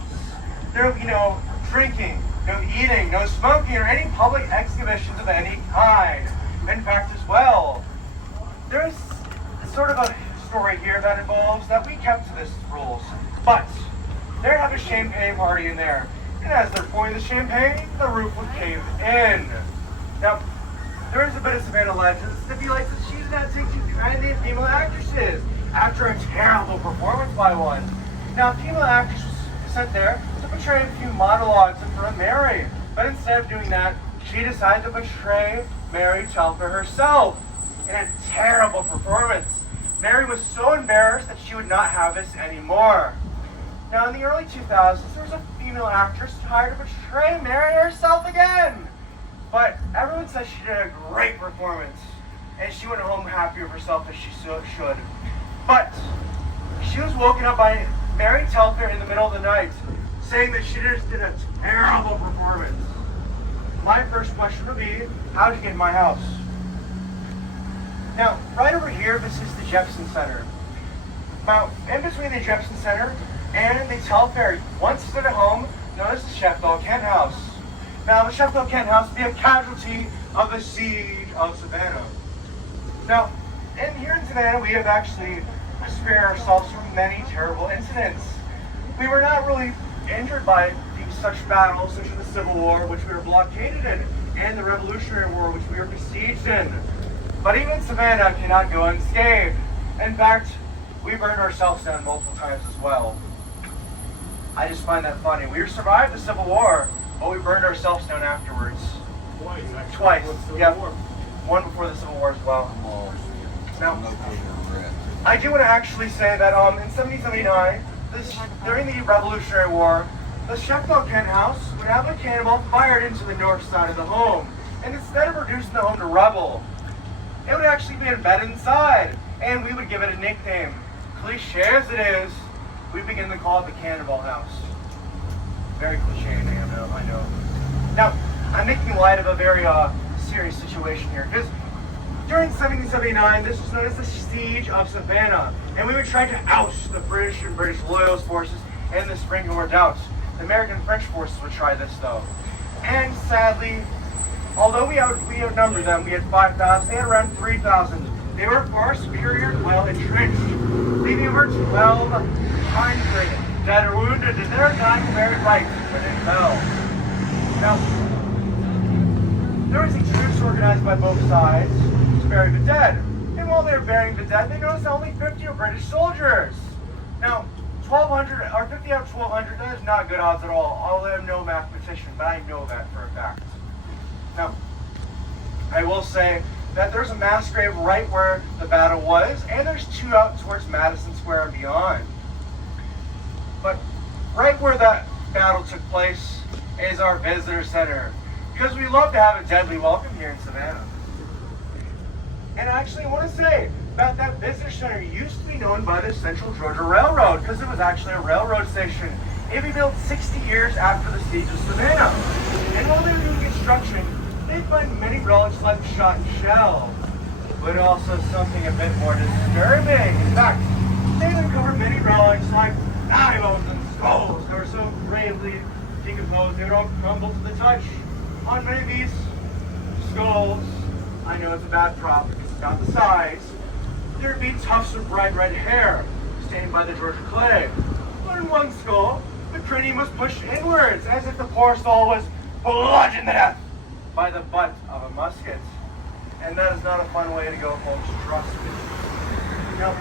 There would be no drinking, no eating, no smoking, or any public exhibitions of any kind. In fact, as well, there is sort of a story here that involves that we kept to this rules. But they have a champagne party in there, and as they're pouring the champagne, the roof would cave in. Now, there is a bit of Savannah legends that stipulates that she did not take two kindly female actresses after a terrible performance by one. Now, a female actress was sent there to portray a few monologues in front of Mary, but instead of doing that, she decided to portray Mary Telfair herself in a terrible performance. Mary was so embarrassed that she would not have this anymore. Now, in the early 2000s, there was a female actress hired to portray Mary herself again. But everyone says she did a great performance, and she went home happy with herself as she should. But she was woken up by Mary Telfair in the middle of the night, saying that she just did a terrible performance. My first question would be, how did you get in my house? Now, right over here, this is the Jefferson Center. Now, in between the Jefferson Center and the Telfair once stood a home known as the Sheffield Kent House. Now, the Sheffield Kent House would be a casualty of the siege of Savannah. Now, here in Savannah, we have actually spared ourselves from many terrible incidents. We were not really injured by such battles such as the Civil War, which we were blockaded in, and the Revolutionary War, which we were besieged in. But even Savannah cannot go unscathed. In fact, we burned ourselves down multiple times as well. I just find that funny. We survived the Civil War, but we burned ourselves down afterwards. Twice, actually. Twice. Yeah. One before the Civil War as well. Now, I do want to actually say that in 1779, during the Revolutionary War, the Sheffield Kent House would have a cannonball fired into the north side of the home. And instead of reducing the home to rubble, it would actually be embedded inside, and we would give it a nickname. Cliche as it is, we begin to call it the Cannonball House. Very cliche, I know. Now, I'm making light of a very serious situation here, because during 1779, this was known as the Siege of Savannah, and we were trying to oust the British and British Loyalist forces in the Spring War Redoubts. The American and French forces would try this, though. And sadly, although we outnumbered them, we had 5,000, they had around 3,000. They were far superior and well entrenched, leaving over 1,200 dead or wounded, and they're dying very right when they fell. Now, there was a truce organized by both sides to bury the dead, and while they were burying the dead, they noticed that only 50 were British soldiers. Now, 1,200 or 50 out of 1,200, that is not good odds at all. Although I'm no mathematician, but I know that for a fact. Now, I will say that there's a mass grave right where the battle was, and there's two out towards Madison Square and beyond. But right where that battle took place is our visitor center, because we love to have a deadly welcome here in Savannah. And actually, I want to say that that visitor center used to be known by the Central Georgia Railroad, because it was actually a railroad station. It was built 60 years after the siege of Savannah. And while they were doing construction, they find many relics left shot and shelled, but also something a bit more disturbing. In fact, they uncovered many relics like knives and skulls that were so gravely decomposed they would all crumble to the touch. On many of these skulls, I know it's a bad prop because it's not the size, there would be tufts of bright red hair stained by the Georgia clay. But in one skull, the cranium was pushed inwards as if the poor soul was bludgeoned to death by the butt of a musket. And that is not a fun way to go, folks, trust me. Now,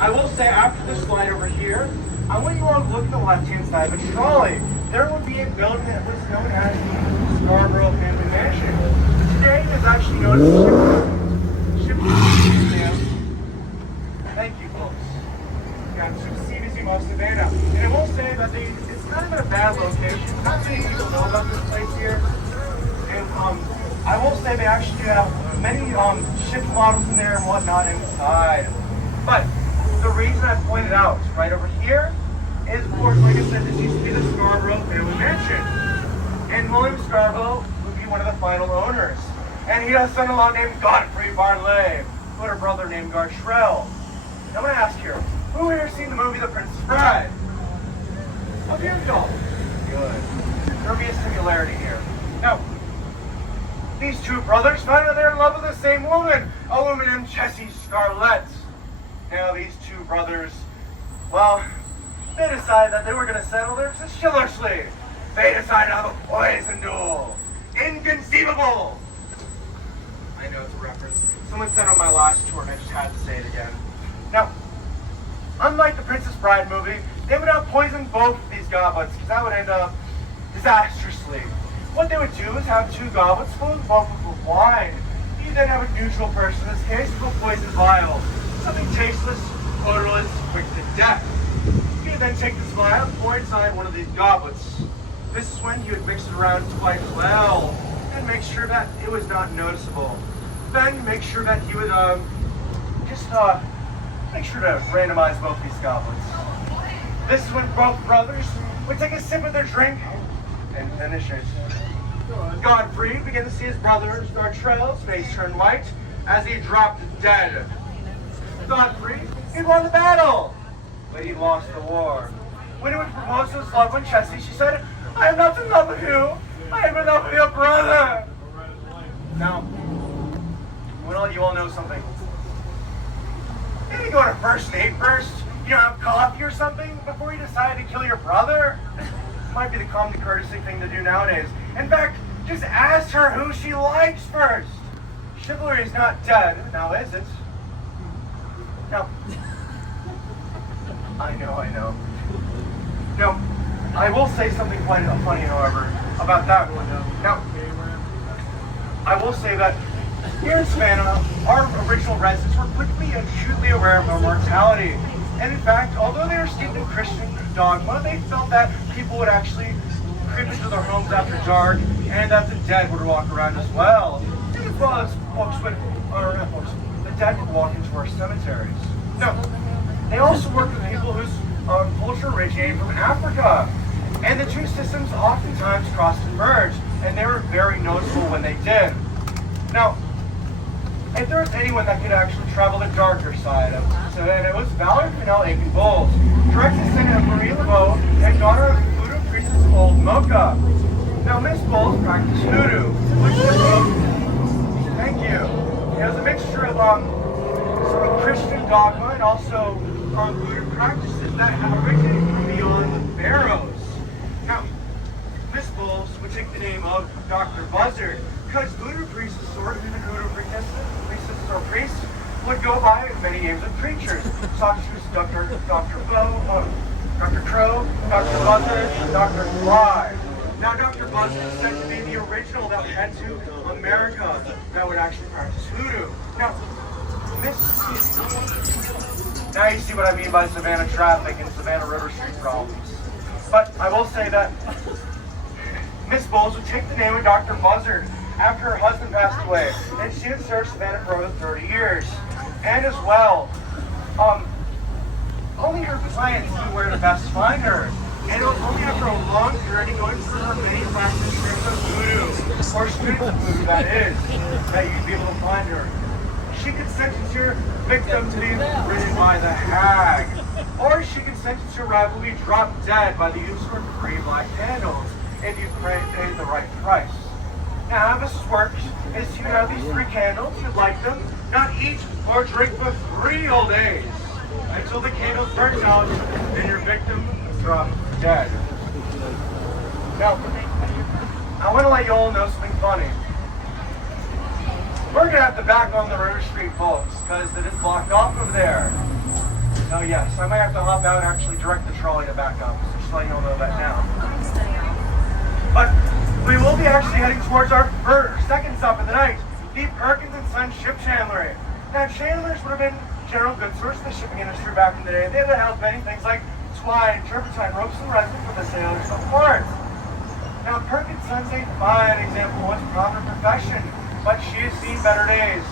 I will say after this slide over here, I want you all to look at the left-hand side of a trolley. There would be a building that was known as the Scarborough Family Mansion. Today it is actually known as Ship Museum. Thank you, folks. Yeah, Ship Museum of Savannah. And I will say that it's kind of in a bad location. Not many people know about this place here. And I will say they actually have many ship models in there and whatnot inside. But the reason I pointed out right over here is, of course, like I said, this used to be the Scarborough Family Mansion. And William Scarborough would be one of the final owners. And he has a son-in-law named Godfrey Barley, who had a brother named Gartrell. Now I'm going to ask here, who here has seen the movie The Princess Bride? Oh, here we go. Good. There'll be a similarity here. Now, these two brothers find that they're in love with the same woman, a woman named Jessie Scarlett. Now, these two brothers, well, they decided that they were going to settle their chivalrously. They decided to have a poison duel. Inconceivable! I know it's a reference. Someone said on my last tour, and I just had to say it again. Now, unlike the Princess Bride movie, they would not poison both of these goblets, because that would end up disastrously. What they would do is have two goblets filled both with wine. You then have a neutral person, in this case, with a poison vial. Something tasteless, odorless, quick to death. You then take this vial and pour inside one of these goblets. This is when you would mix it around quite well and make sure that it was not noticeable. Then make sure that you would make sure to randomize both these goblets. This is when both brothers would take a sip of their drink and finish it. Godfrey began to see his brother Gartrell's face turn white as he dropped dead. Godfrey, he won the battle, but he lost the war. When he would propose to his loved one, Jessie, she said, "I am not in love with you. I am in love with your brother." Now, you all know something. Maybe go on a first date first. You know, have coffee or something before you decide to kill your brother. Might be the common courtesy thing to do nowadays. In fact, just ask her who she likes first. Chivalry is not dead, now is it? No. I know. No, I will say something quite funny, however, about that one. Now, I will say that here in Savannah, our original residents were quickly and acutely aware of our mortality. And in fact, although they were steeped in Christian dogma, they felt that people would actually creep into their homes after dark and that the dead would walk around as well. And as well as the dead would walk into our cemeteries. Now, they also worked with people whose culture originated from Africa. And the two systems oftentimes crossed and merged, and they were very noticeable when they did. Now, if there was anyone that could actually travel the darker side of Savannah, it was Valerie Fennell Aiken Bowles, direct descendant of Marie Laveau and daughter of voodoo priestess Old Mocha. Now, Miss Bowles practiced voodoo, which was thank you. It was a mixture of sort of Christian dogma and also voodoo practices that had originated from beyond the Barrows. Now, Miss Bowles would take the name of Dr. Buzzard because voodoo priestess or even voodoo priestess or priest would go by many names of creatures, such as Dr. Bo, Dr. Crow, Dr. Buzzard, and Dr. Fly. Now, Dr. Buzzard is said to be the original that head to America that would actually practice voodoo. Now, now you see what I mean by Savannah traffic and Savannah River Street problems. But I will say that Miss Bowles would take the name of Dr. Buzzard after her husband passed away, and she had served Savannah for over 30 years. And as well, only her clients knew where to best find her. And it was only after a long journey going through her many practices of voodoo, or students of voodoo that is, that you'd be able to find her. She could sentence your victim to be ridden by the hag, or she could sentence your rival to be dropped dead by the use of her 3 black candles if you paid the right price. Now, how this works is you have these 3 candles, you light them, not eat or drink for 3 whole days, until the candles burn out and your victim is dropped dead. Now, I want to let you all know something funny. We're going to have to back on the River Street, folks, because it is blocked off over there. Oh, yes, I might have to hop out and actually direct the trolley to back up. So just letting you all know that now. But we will be actually heading towards our second stop of the night, the Perkins & Son Ship Chandlery. Now, chandlers would have been general goods stores in the shipping industry back in the day. They had to help many things like twine, turpentine, ropes, and resin for the sailors of ports. Now, Perkins & Son's a fine example of what's proper profession, but she has seen better days.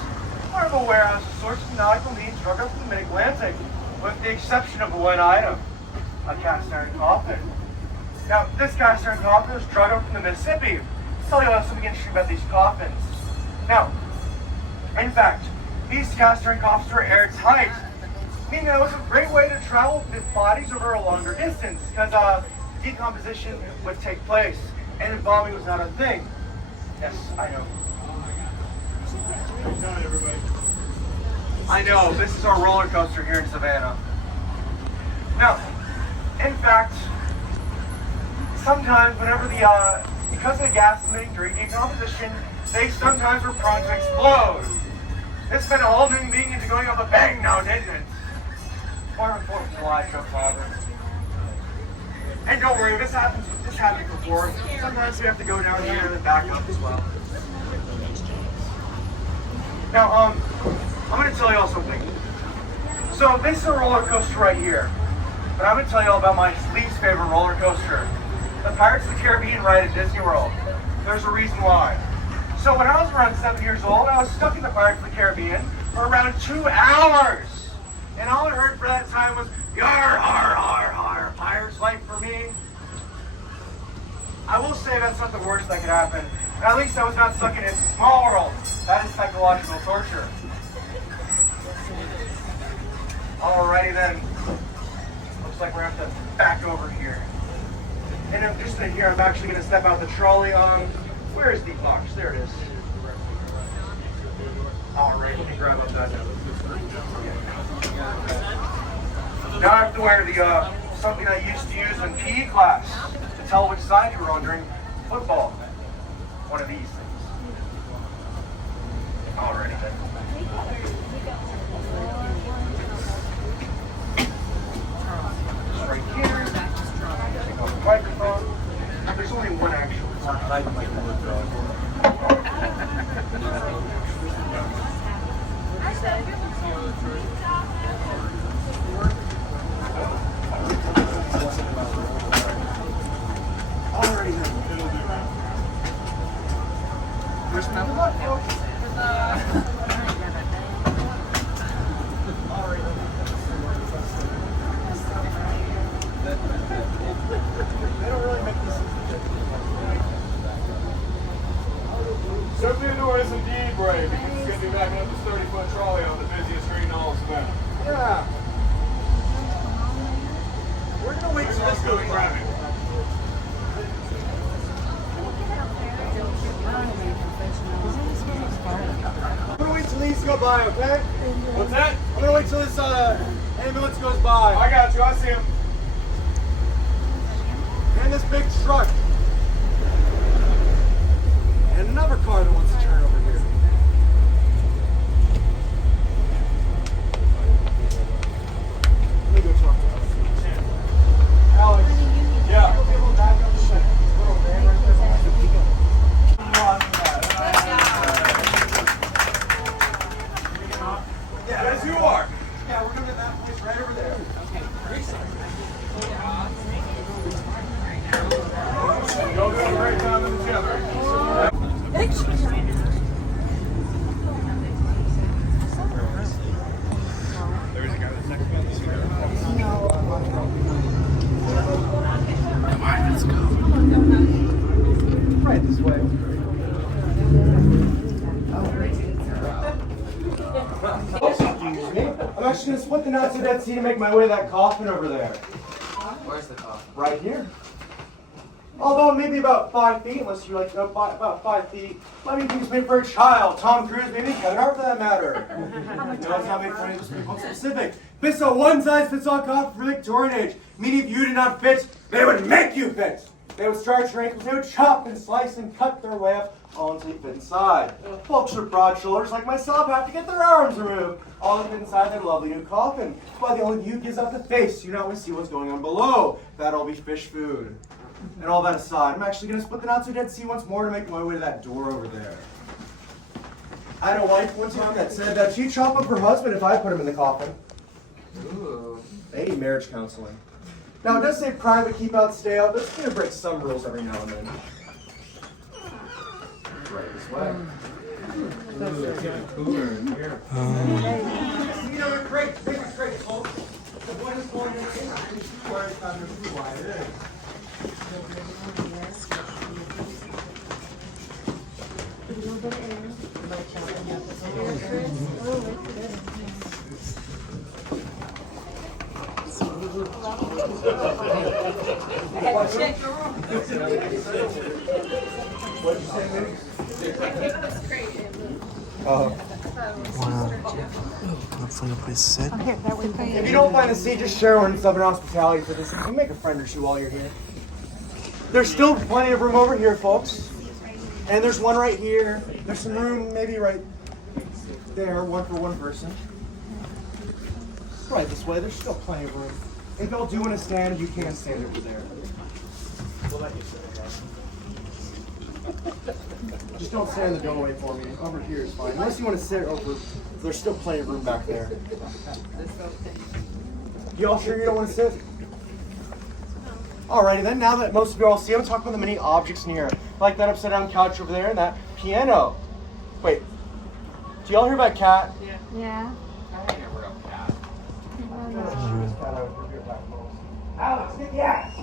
More of a warehouse of sorts of nautical needs drug up from the mid-Atlantic, with the exception of one item, a cast iron coffin. Now, this cast iron coffin was drug up from the Mississippi. I'll tell you how something interesting about these coffins. Now, in fact, these cast iron coffins were airtight, meaning that it was a great way to travel with bodies over a longer distance, because decomposition would take place, and embalming was not a thing. Yes, I know. I know, this is our roller coaster here in Savannah. Now, in fact, sometimes whenever because of the gas emitting during decomposition, they sometimes were prone to explode. This meant a whole new meaning into going off a bang now, didn't it? Or a 4th of July joke, father. And don't worry, this happened before. Sometimes we have to go down here and then back up as well. Now, I'm going to tell you all something. So this is a roller coaster right here. But I'm going to tell you all about my least favorite roller coaster. The Pirates of the Caribbean ride at Disney World. There's a reason why. So when I was around 7 years old, I was stuck in the Pirates of the Caribbean for around 2 hours. And all I heard for that time was, yar, har, har, har, pirate's life for me. I will say that's not the worst that could happen. At least I was not stuck in a small world. That is psychological torture. Alrighty then. Looks like we're going to have to back over here. And I'm just in here, I'm actually going to step out the trolley on. Where is the box? There it is. Alright, let me grab up that. Now I have to wear the something I used to use in PE class to tell which side you were on during football. One of these things. Alrighty then. Just right here. Take off the microphone. There's only one actual. Alrighty then. Wish me luck, folks. They don't really make these Savannah is indeed brave because he's going to be backing up this 30-foot trolley on the busiest street in all of Savannah. Yeah. We're gonna wait till this goes by. I'm gonna wait till these go by, okay? What's that? I'm gonna wait till this ambulance goes by. I got you. I see him. And this big truck. And another car that wants to turn over here. Let me go talk to him. Alex. Yeah. You'll be able to back up this little van right there behind the vehicle. Yes, you are. Yeah, we're gonna get that place right over there. Y'all doing a great time in the chandlery. There's a guy that's next to me. Come on, let's go. Right this way. Excuse me. I'm actually gonna split the knots of that seat and make my way to that coffin over there. Where's the coffin? Right here. Although maybe about 5 feet, unless you're like about 5 feet. Might be things made for a child. Tom Cruise, maybe Kevin Hart for that matter. No, it's not made for any specific. This is a one-size-fits-all coffin for the Victorian age. Meaning if you did not fit, they would make you fit. They would stretch their ankles, they would chop and slice and cut their way up all until you fit inside. Folks with broad shoulders like myself have to get their arms removed, all to fit inside their lovely new coffin. But the only view gives out the face, you know, we see what's going on below. That'll be fish food. And all that aside, I'm actually going to split the not-so-dead sea once more to make my way to that door over there. I had a wife one time that said that she'd chop up her husband if I put him in the coffin. Ooh. They need marriage counseling. Now, it does say private, keep out, stay out. But it's going to break some rules every now and then. Right this way. You know, they're great. They're great, folks. The one is going in the where it's not why it is. What'd you say, Minnie? Hopefully, you'll please sit. If you don't find a seat, just share one in Southern Hospitality for this. You make a friend or two while you're here. There's still plenty of room over here, folks. And there's one right here. There's some room maybe right there, one for one person. Right this way, there's still plenty of room. If y'all do want to stand, you can stand over there. We'll let you sit, okay? Just don't stand in the doorway for me. Over here is fine. Unless you want to sit over, there's still plenty of room back there. Y'all sure you don't want to sit? Alrighty then, now that most of you all see, I'm talking about the many objects in here. Like that upside down couch over there and that piano. Wait, do y'all hear about cat? Yeah. I ain't never a cat. Alex, get the axe!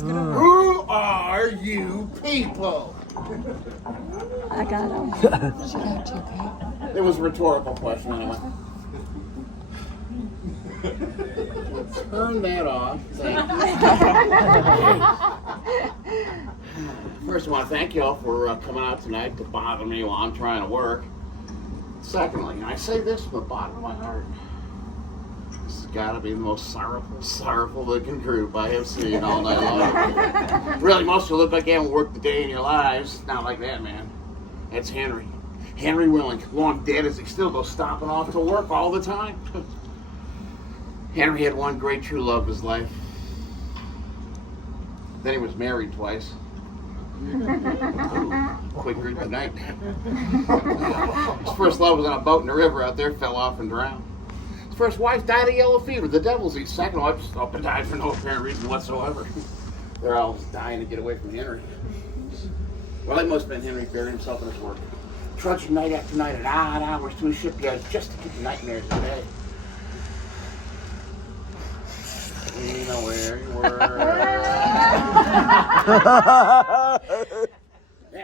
Who are you people? I got him. It was a rhetorical question anyway. Turn that off. Thank you. First, I want to thank you all for coming out tonight to bother me while I'm trying to work. Secondly, and I say this from the bottom of my heart, this has got to be the most sorrowful looking group I have seen all night long. Really, most of you look like you haven't worked a day in your lives. Not like that, man. That's Henry. Henry Willing, long dead as he still goes stomping off to work all the time. Henry had one great true love of his life. Then he was married twice. Quick good tonight. His first love was on a boat in the river out there, fell off and drowned. His first wife died of yellow fever, the devil's. His second wife just up and died for no apparent reason whatsoever. They're all dying to get away from Henry. Well, it must have been Henry buried himself in his work, trudging night after night at odd hours to his shipyard just to keep the nightmares at bay. We know where you were. Anyway.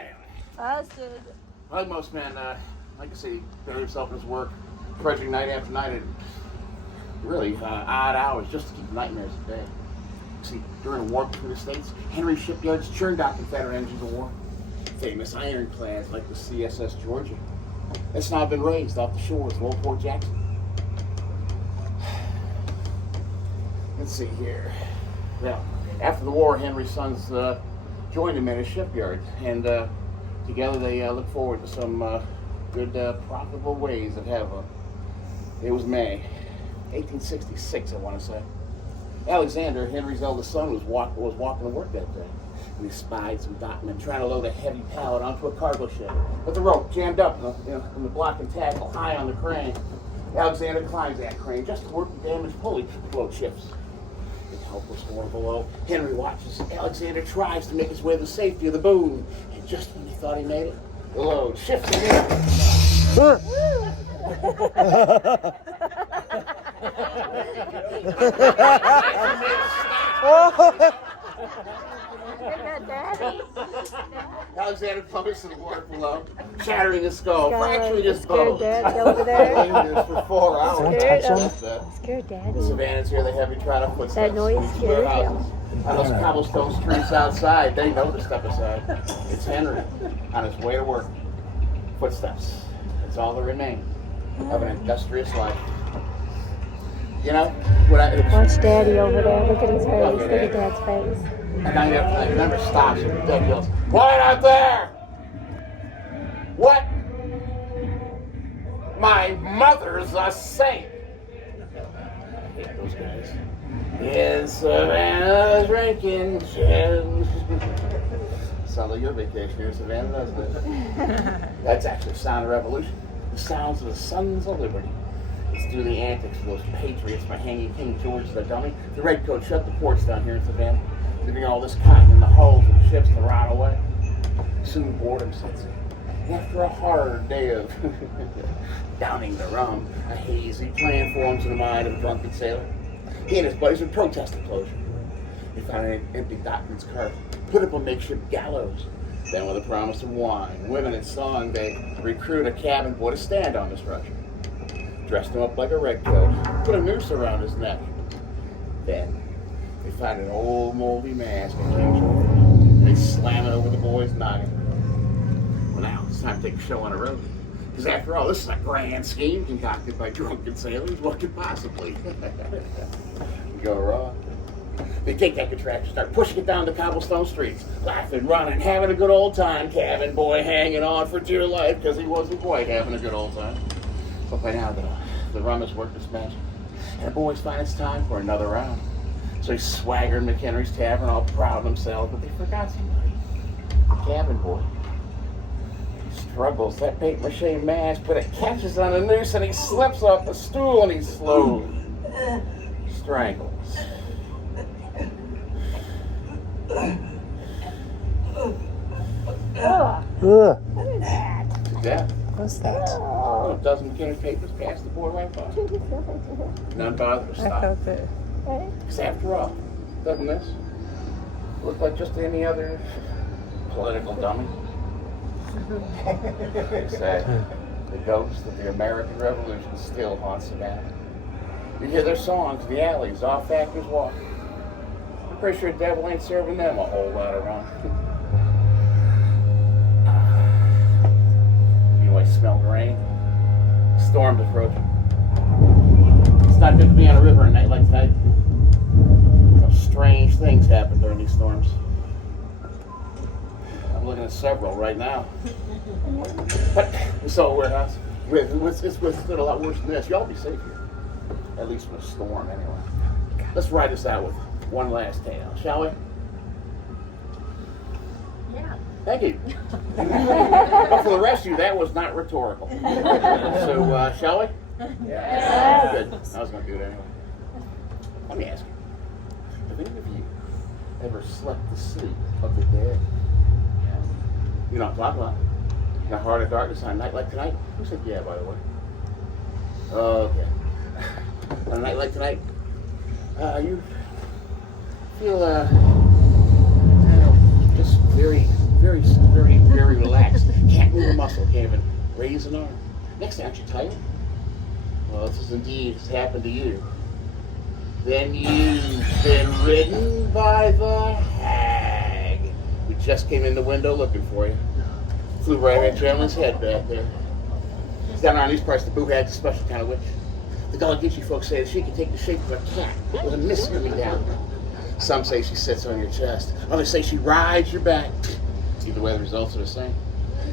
Busted. Like most men, like I say, he buried himself in his work, trudging night after night at really odd hours just to keep the nightmares at bay. See, during the war between the states, Henry's shipyards churned out Confederate engines of war. Famous ironclads like the CSS Georgia. It's now been raised off the shores of Old Port Jackson. Let's see here. Now, after the war, Henry's sons joined him in his shipyard, and together they look forward to some good, profitable ways of heaven. It was May 1866, I want to say. Alexander, Henry's eldest son, was walking to work that day, and he spied some dockmen trying to load a heavy pallet onto a cargo ship. But the rope jammed up in the block and tackle high on the crane. Alexander climbs that crane just to work the damaged pulley the boat shifts. The helpless war below. Henry watches. Alexander tries to make his way to the safety of the boom, and just when he thought he made it, the load shifts again. Daddy. Alexander plummets to the water below, shattering his skull, Skylar, fracturing his scared bones. Daddy over there. Dangerous for 4 hours. Scared, scared Daddy. Savannah's here, they have you try to footsteps. That noise These scared warehouses. On those cobblestone streets outside, they know to step aside. It's Henry on his way to work. Footsteps. That's all that remain of an industrious life. You know, when Watch Daddy over there. Look at his face. Okay, Look at Dad's face. and I remember stops and the dead yells, "Quiet out there! What? My mother's a saint!" I hate those guys. In Savannah drinking gin. Sounds like your vacation here in Savannah, doesn't it? That's actually Sound of Revolution. The sounds of the Sons of Liberty. It's through the antics of those patriots by hanging King George the dummy. The redcoats shut the ports down here in Savannah, leaving all this cotton in the hulls of the ships to rot away. Soon boredom sets in. After a hard day of downing the rum, a hazy plan forms in the mind of a drunken sailor. He and his buddies would protest the closure. They found an empty dockman's cart, put up a makeshift gallows. Then with a promise of wine, women, and song, they recruit a cabin boy to stand on the structure. Dressed him up like a redcoat, put a noose around his neck. Then they find an old moldy mask of King George, and they slam it over the boy's noggin. Well, now it's time to take a show on the road. Because after all, this is a grand scheme concocted by drunken sailors. What could possibly go wrong? They take that contraption, start pushing it down the cobblestone streets, laughing, running, having a good old time. Cabin boy hanging on for dear life because he wasn't quite having a good old time. But by now, the rum has worked its magic, and the boys find it's time for another round. So he swaggered in McHenry's tavern, all proud of themselves, but they forgot somebody. The cabin boy. He struggles that paper mache mask, but it catches on a noose, and he slips off the stool, and he slowly strangles. What is that? To death. What's that? Oh, a dozen McHenry papers passed the boy right by. None bothered to I stop. felt it. Because after all, doesn't this look like just any other political dummy? They say the ghost of the American Revolution still haunts Savannah. You hear their songs in the alleys, off Factor's Walk. I'm pretty sure the devil ain't serving them a whole lot of rum. I smell the rain. Storm's approaching. It's not good to be on a river at night like tonight. Strange things happen during these storms. I'm looking at several right now. But we saw a warehouse. It's a lot worse than this. Y'all be safe here. At least with a storm, anyway. Let's ride this out with one last tale, shall we? Yeah. Thank you. But for the rest of you, that was not rhetorical. So, shall we? Yes. Good. I was going to do it anyway. Let me ask you. Have any of you ever slept the sleep of the dead? You know what I'm talking about? In the heart of darkness on a night like tonight? Who said yeah, by the way? Okay. On a night like tonight, you feel, just very relaxed. Can't move a muscle, can't even raise an arm. Next day, aren't you tired? Well, this is indeed has happened to you. Then you've been ridden by the hag. We just came in the window looking for you. Flew right at Gentleman's head back there. Down around these parts, the boo hag's a special kind of witch. The Gullah Geechee folks say that she can take the shape of a cat with a mist coming down. Some say she sits on your chest. Others say she rides your back. Either way, the results are the same.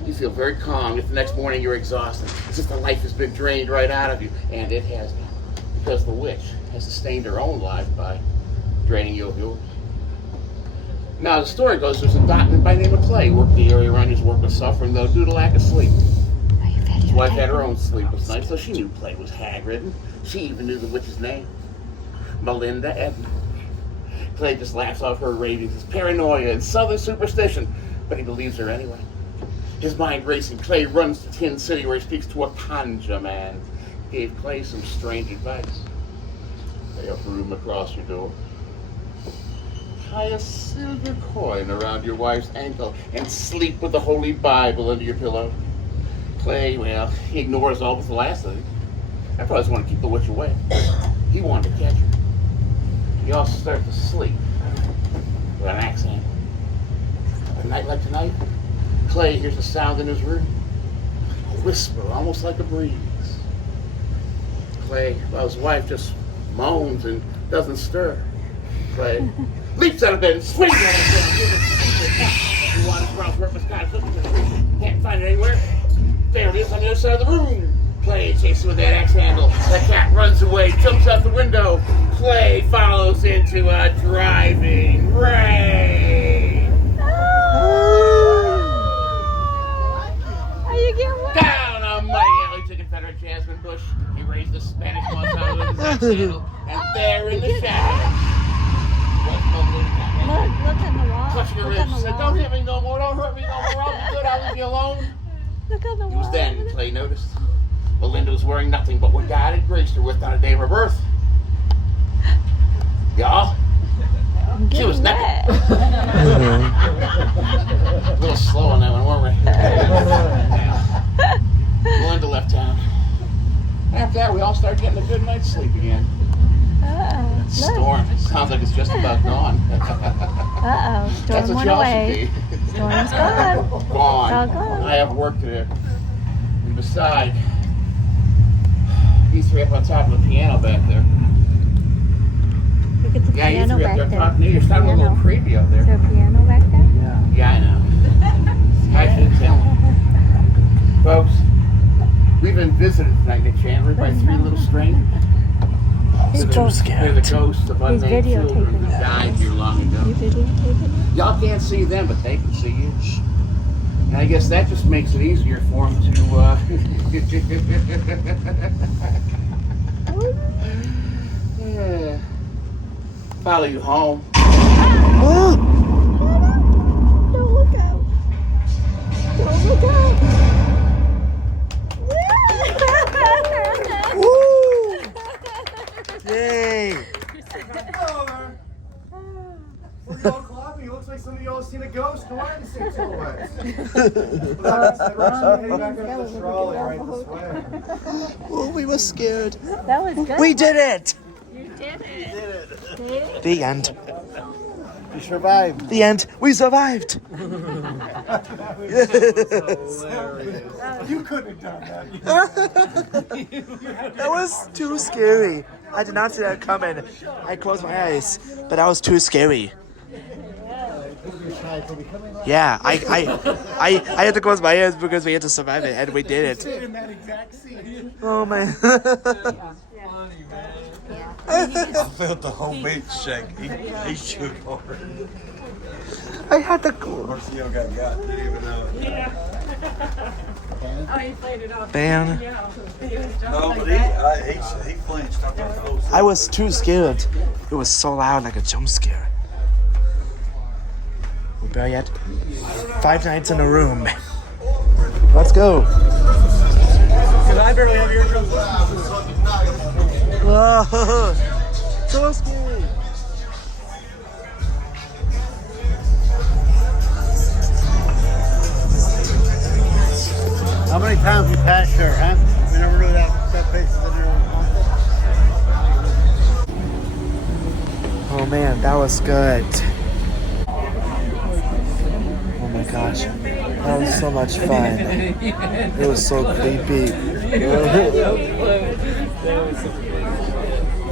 You feel very calm, yet the next morning you're exhausted, as if the life has been drained right out of you. And it has not, because the witch has sustained her own life by draining you of yours. Now, the story goes, there's a doctor by the name of Clay worked the area around his work was suffering, though, due to lack of sleep. His wife had her own sleepless nights, so she knew Clay was hag-ridden. She even knew the witch's name, Melinda Edna. Clay just laughs off her ravings, his paranoia, and southern superstition, but he believes her anyway. His mind racing, Clay runs to Tin City where he speaks to a conjure man. Gave Clay some strange advice. They have room across your door. tie a silver coin around your wife's ankle and sleep with the Holy Bible under your pillow. Clay, well, he ignores all but the last thing. I probably just want to keep the witch away. He wanted to catch her. He also started to sleep with an axe handle. A night like tonight, Clay hears a sound in his room. A whisper, almost like a breeze. Clay, while his wife just moans and doesn't stir. Clay leaps out of bed and swings at him. He wanders around for his guy, looking for the tree. Can't find it anywhere. There it is on the other side of the room. Clay chases with that axe handle. The cat runs away, jumps out the window. Clay follows into a driving rain. Are you getting wet? Down a mighty alley to Confederate jasmine bush. He raised the Spanish one time with his axe handle. And there in the shadow was no little cat. Look on the wall. Clutching her Look on wrist, the said, wall. "Don't hit me no more, don't hurt me no more, I'll be good, I'll leave you alone." Look on the It wall. was then Clay noticed Belinda was wearing nothing but what God had graced her with on the day of her birth. Y'all, she was naked. A little slow on that one, weren't we? Belinda left town. After that, we all started getting a good night's sleep again. Uh-oh. Storm. Sounds like it's just about gone. Uh-oh. That's Storm what went y'all away. should be. Storm's gone. Gone. All gone. I have work to do. And beside, you three up on top of the piano back there. Look at the Yeah, you piano three up back there there. talking to you. You're sounding a little Piano. creepy up Is there. there a piano back there? Yeah, I know. I should tell him. Folks, we've been visited tonight in Chandler by three little strangers. He's They're the ghosts of unnamed children who videotaping. died here long You ago. videotaping? Y'all can't see them, but they can see you. And I guess that just makes it easier for them to, follow you home. Don't look out. Don't look out. Yay! We're all clapping. It looks like some of y'all have seen a ghost. Go ahead and say silhouettes. We're heading back up the trolley right this way. Oh, we were scared. That was good. We did it! You did it. The end. You survived. The end. We survived. You couldn't have done that. That was too scary. I did not see that coming. I closed my eyes, but that was too scary. Yeah, I had to close my eyes because we had to survive it, and we did it. In that exact scene. Oh man. I felt the whole beach shake. He shook hard. I had to. Of course, you got didn't even know it. Man, No, but he flinched. I thought the whole I was too scared. It was so loud, like a jump scare. We barely had 5 nights in a room. Let's go. Because I barely have eardrums. Whoa, so scary. How many times we passed there, huh? We never knew that place is in there. Oh man, that was good. Oh my gosh, that was so much fun. It was so creepy.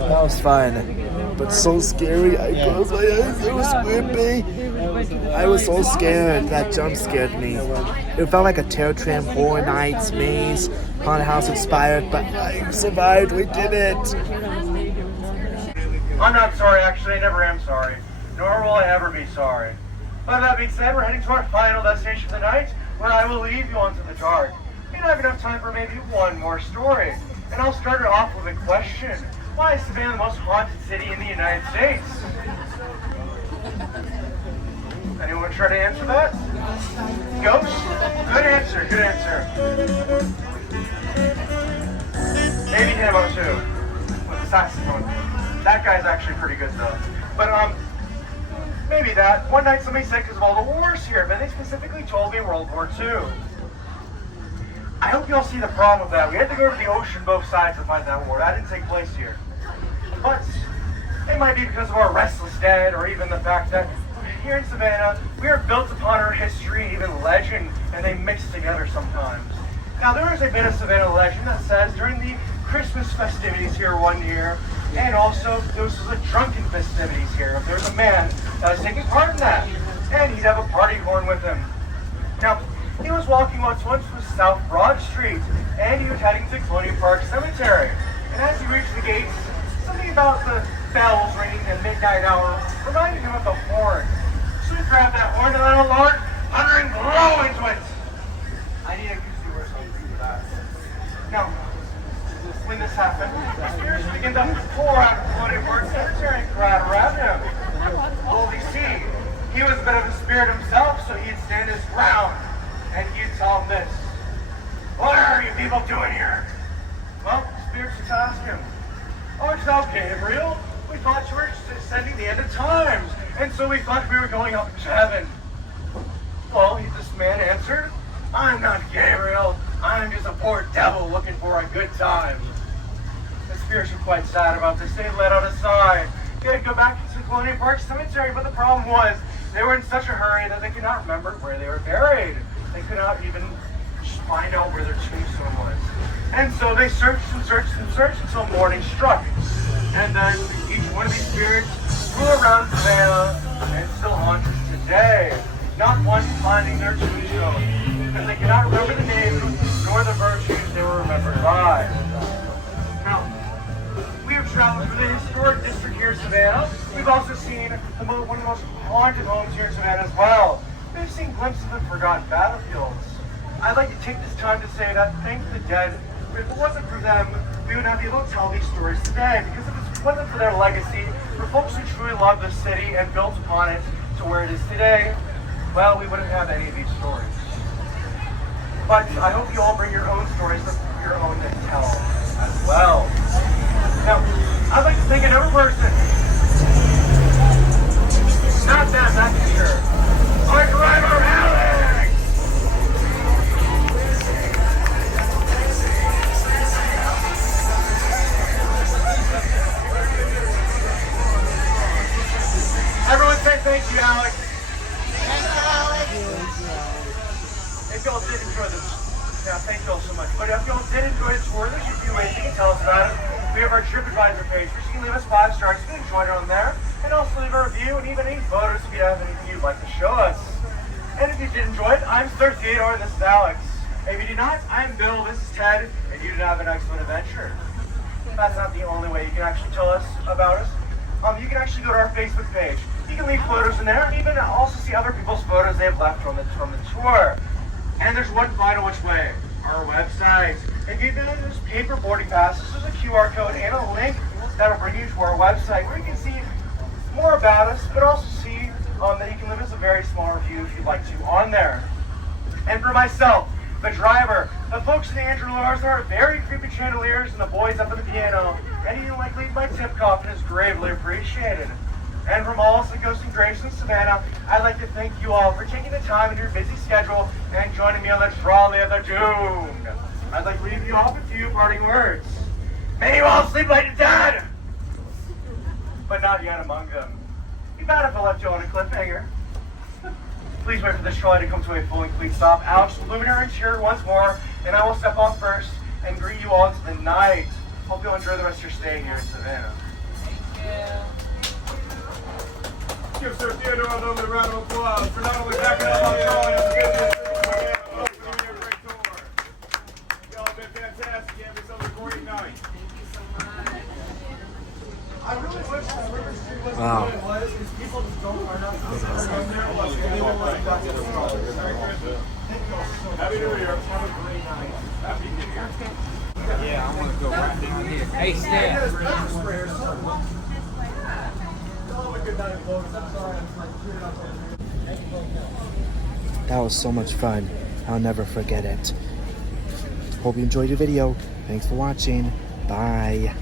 That was fun, but so scary. I closed my eyes. It was creepy. I was so scared. That jump scared me. It felt like a terror tramp, Horror Nights, Maze, Haunted House inspired, but I survived. We did it. I'm not sorry, actually. I never am sorry. Nor will I ever be sorry. But that being said, we're heading to our final destination for the night, where I will leave you onto the dark. We don't have enough time for maybe one more story. And I'll start it off with a question. Why is Savannah the most haunted city in the United States? Anyone try to answer that? Ghosts? Good answer, good answer. Maybe him too. With the saxophone. That guy's actually pretty good though. But Maybe that. One night somebody said because of all the wars here, but they specifically told me World War II. I hope you all see the problem with that. We had to go over the ocean both sides to fight that war. That didn't take place here. But it might be because of our restless dead, or even the fact that here in Savannah, we are built upon our history, even legend, and they mix together sometimes. Now, there is a bit of Savannah legend that says during the Christmas festivities here one year, and also there was the drunken festivities here, there was a man that was taking part in that, and he'd have a party horn with him. Now, he was walking once was South Broad Street, and he was heading to Colonial Park Cemetery. And as he reached the gates, something about the bells ringing at midnight hour reminded him of the horn. So he grabbed that horn and let a large thundering blow into it. I need a goosey word for that. Now, when this happened, the spirits began to pour out of Colonial Park Cemetery and crowd around him. Well, you see, he was a bit of a spirit himself, so he'd stand his ground. And you'd tell him this: "What are you people doing here?" Well, the spirits would ask him, "Oh, it's not Gabriel. We thought you were sending the end of times, and so we thought we were going up to heaven." Well, this man answered, "I'm not Gabriel. I'm just a poor devil looking for a good time." The spirits were quite sad about this. They let out a sigh. They'd go back to Colonial Park Cemetery, but the problem was they were in such a hurry that they could not remember where they were buried. They could not even find out where their tombstone was. And so they searched and searched and searched until morning struck. And then each one of these spirits flew around Savannah and still haunt us today. Not one finding their tombstone, because they cannot remember the name nor the virtues they were remembered by. Now, we have traveled through the historic district here in Savannah. We've also seen one of the most haunted homes here in Savannah as well. We've seen glimpses of forgotten battlefields. I'd like to take this time to say that thank the dead. If it wasn't for them, we would not be able to tell these stories today, because if it wasn't for their legacy, for folks who truly loved the city and built upon it to where it is today, well, we wouldn't have any of these stories. But I hope you all bring your own stories of your own to tell as well. Now, I'd like to thank another person. Not them, that's for sure. Our driver, Alex! Everyone say thank you, Alex. Thank you, Alex. If y'all did enjoy this, thank y'all so much. But if y'all did enjoy the tour, there's a few ways you can tell us about it. We have our TripAdvisor page, which you can leave us 5 stars. You can enjoy it on there. And also leave a review and even any photos if you have anything you'd like to show us. And if you did enjoy it, I'm Sir Theodore and this is Alex. If you did not, I'm Bill, this is Ted, and you did have an excellent adventure. That's not the only way you can actually tell us about us. You can actually go to our Facebook page. You can leave photos in there and even also see other people's photos they've left from the tour. And there's one final which way, our website. And even there's paper boarding passes, there's a QR code and a link that'll bring you to our website where you can see more about us, but also see that you can leave us a very small review if you'd like to on there. And for myself, the driver, the folks in the Andrew Lars are very creepy chandeliers and the boys up at the piano. And you like leave my tip coffin is gravely appreciated. And from all us at Ghosts and Gravestones Savannah, I'd like to thank you all for taking the time in your busy schedule and joining me on the Trolley of the Doomed. I'd like to leave you off with a few parting words. May you all sleep like a dead! But not yet among them. Be bad if I left you on a cliffhanger. Please wait for this trolley to come to a full and complete stop. Alex Luminary is here once more, and I will step off first and greet you all into the night. Hope you'll enjoy the rest of your stay here in Savannah. Give Sir Theodore a lovely round of applause for not only backing up on Trolley as a business, but also your great tour. Y'all have been fantastic. You have yourselves a great night. I really wish that River Street was Wow. what it was, because people just are not Happy New Year. Have a great night. Happy New Year. Yeah, I want to go right down here. Hey, Steph. That was so much fun. I'll never forget it. Hope you enjoyed your video. Thanks for watching. Bye.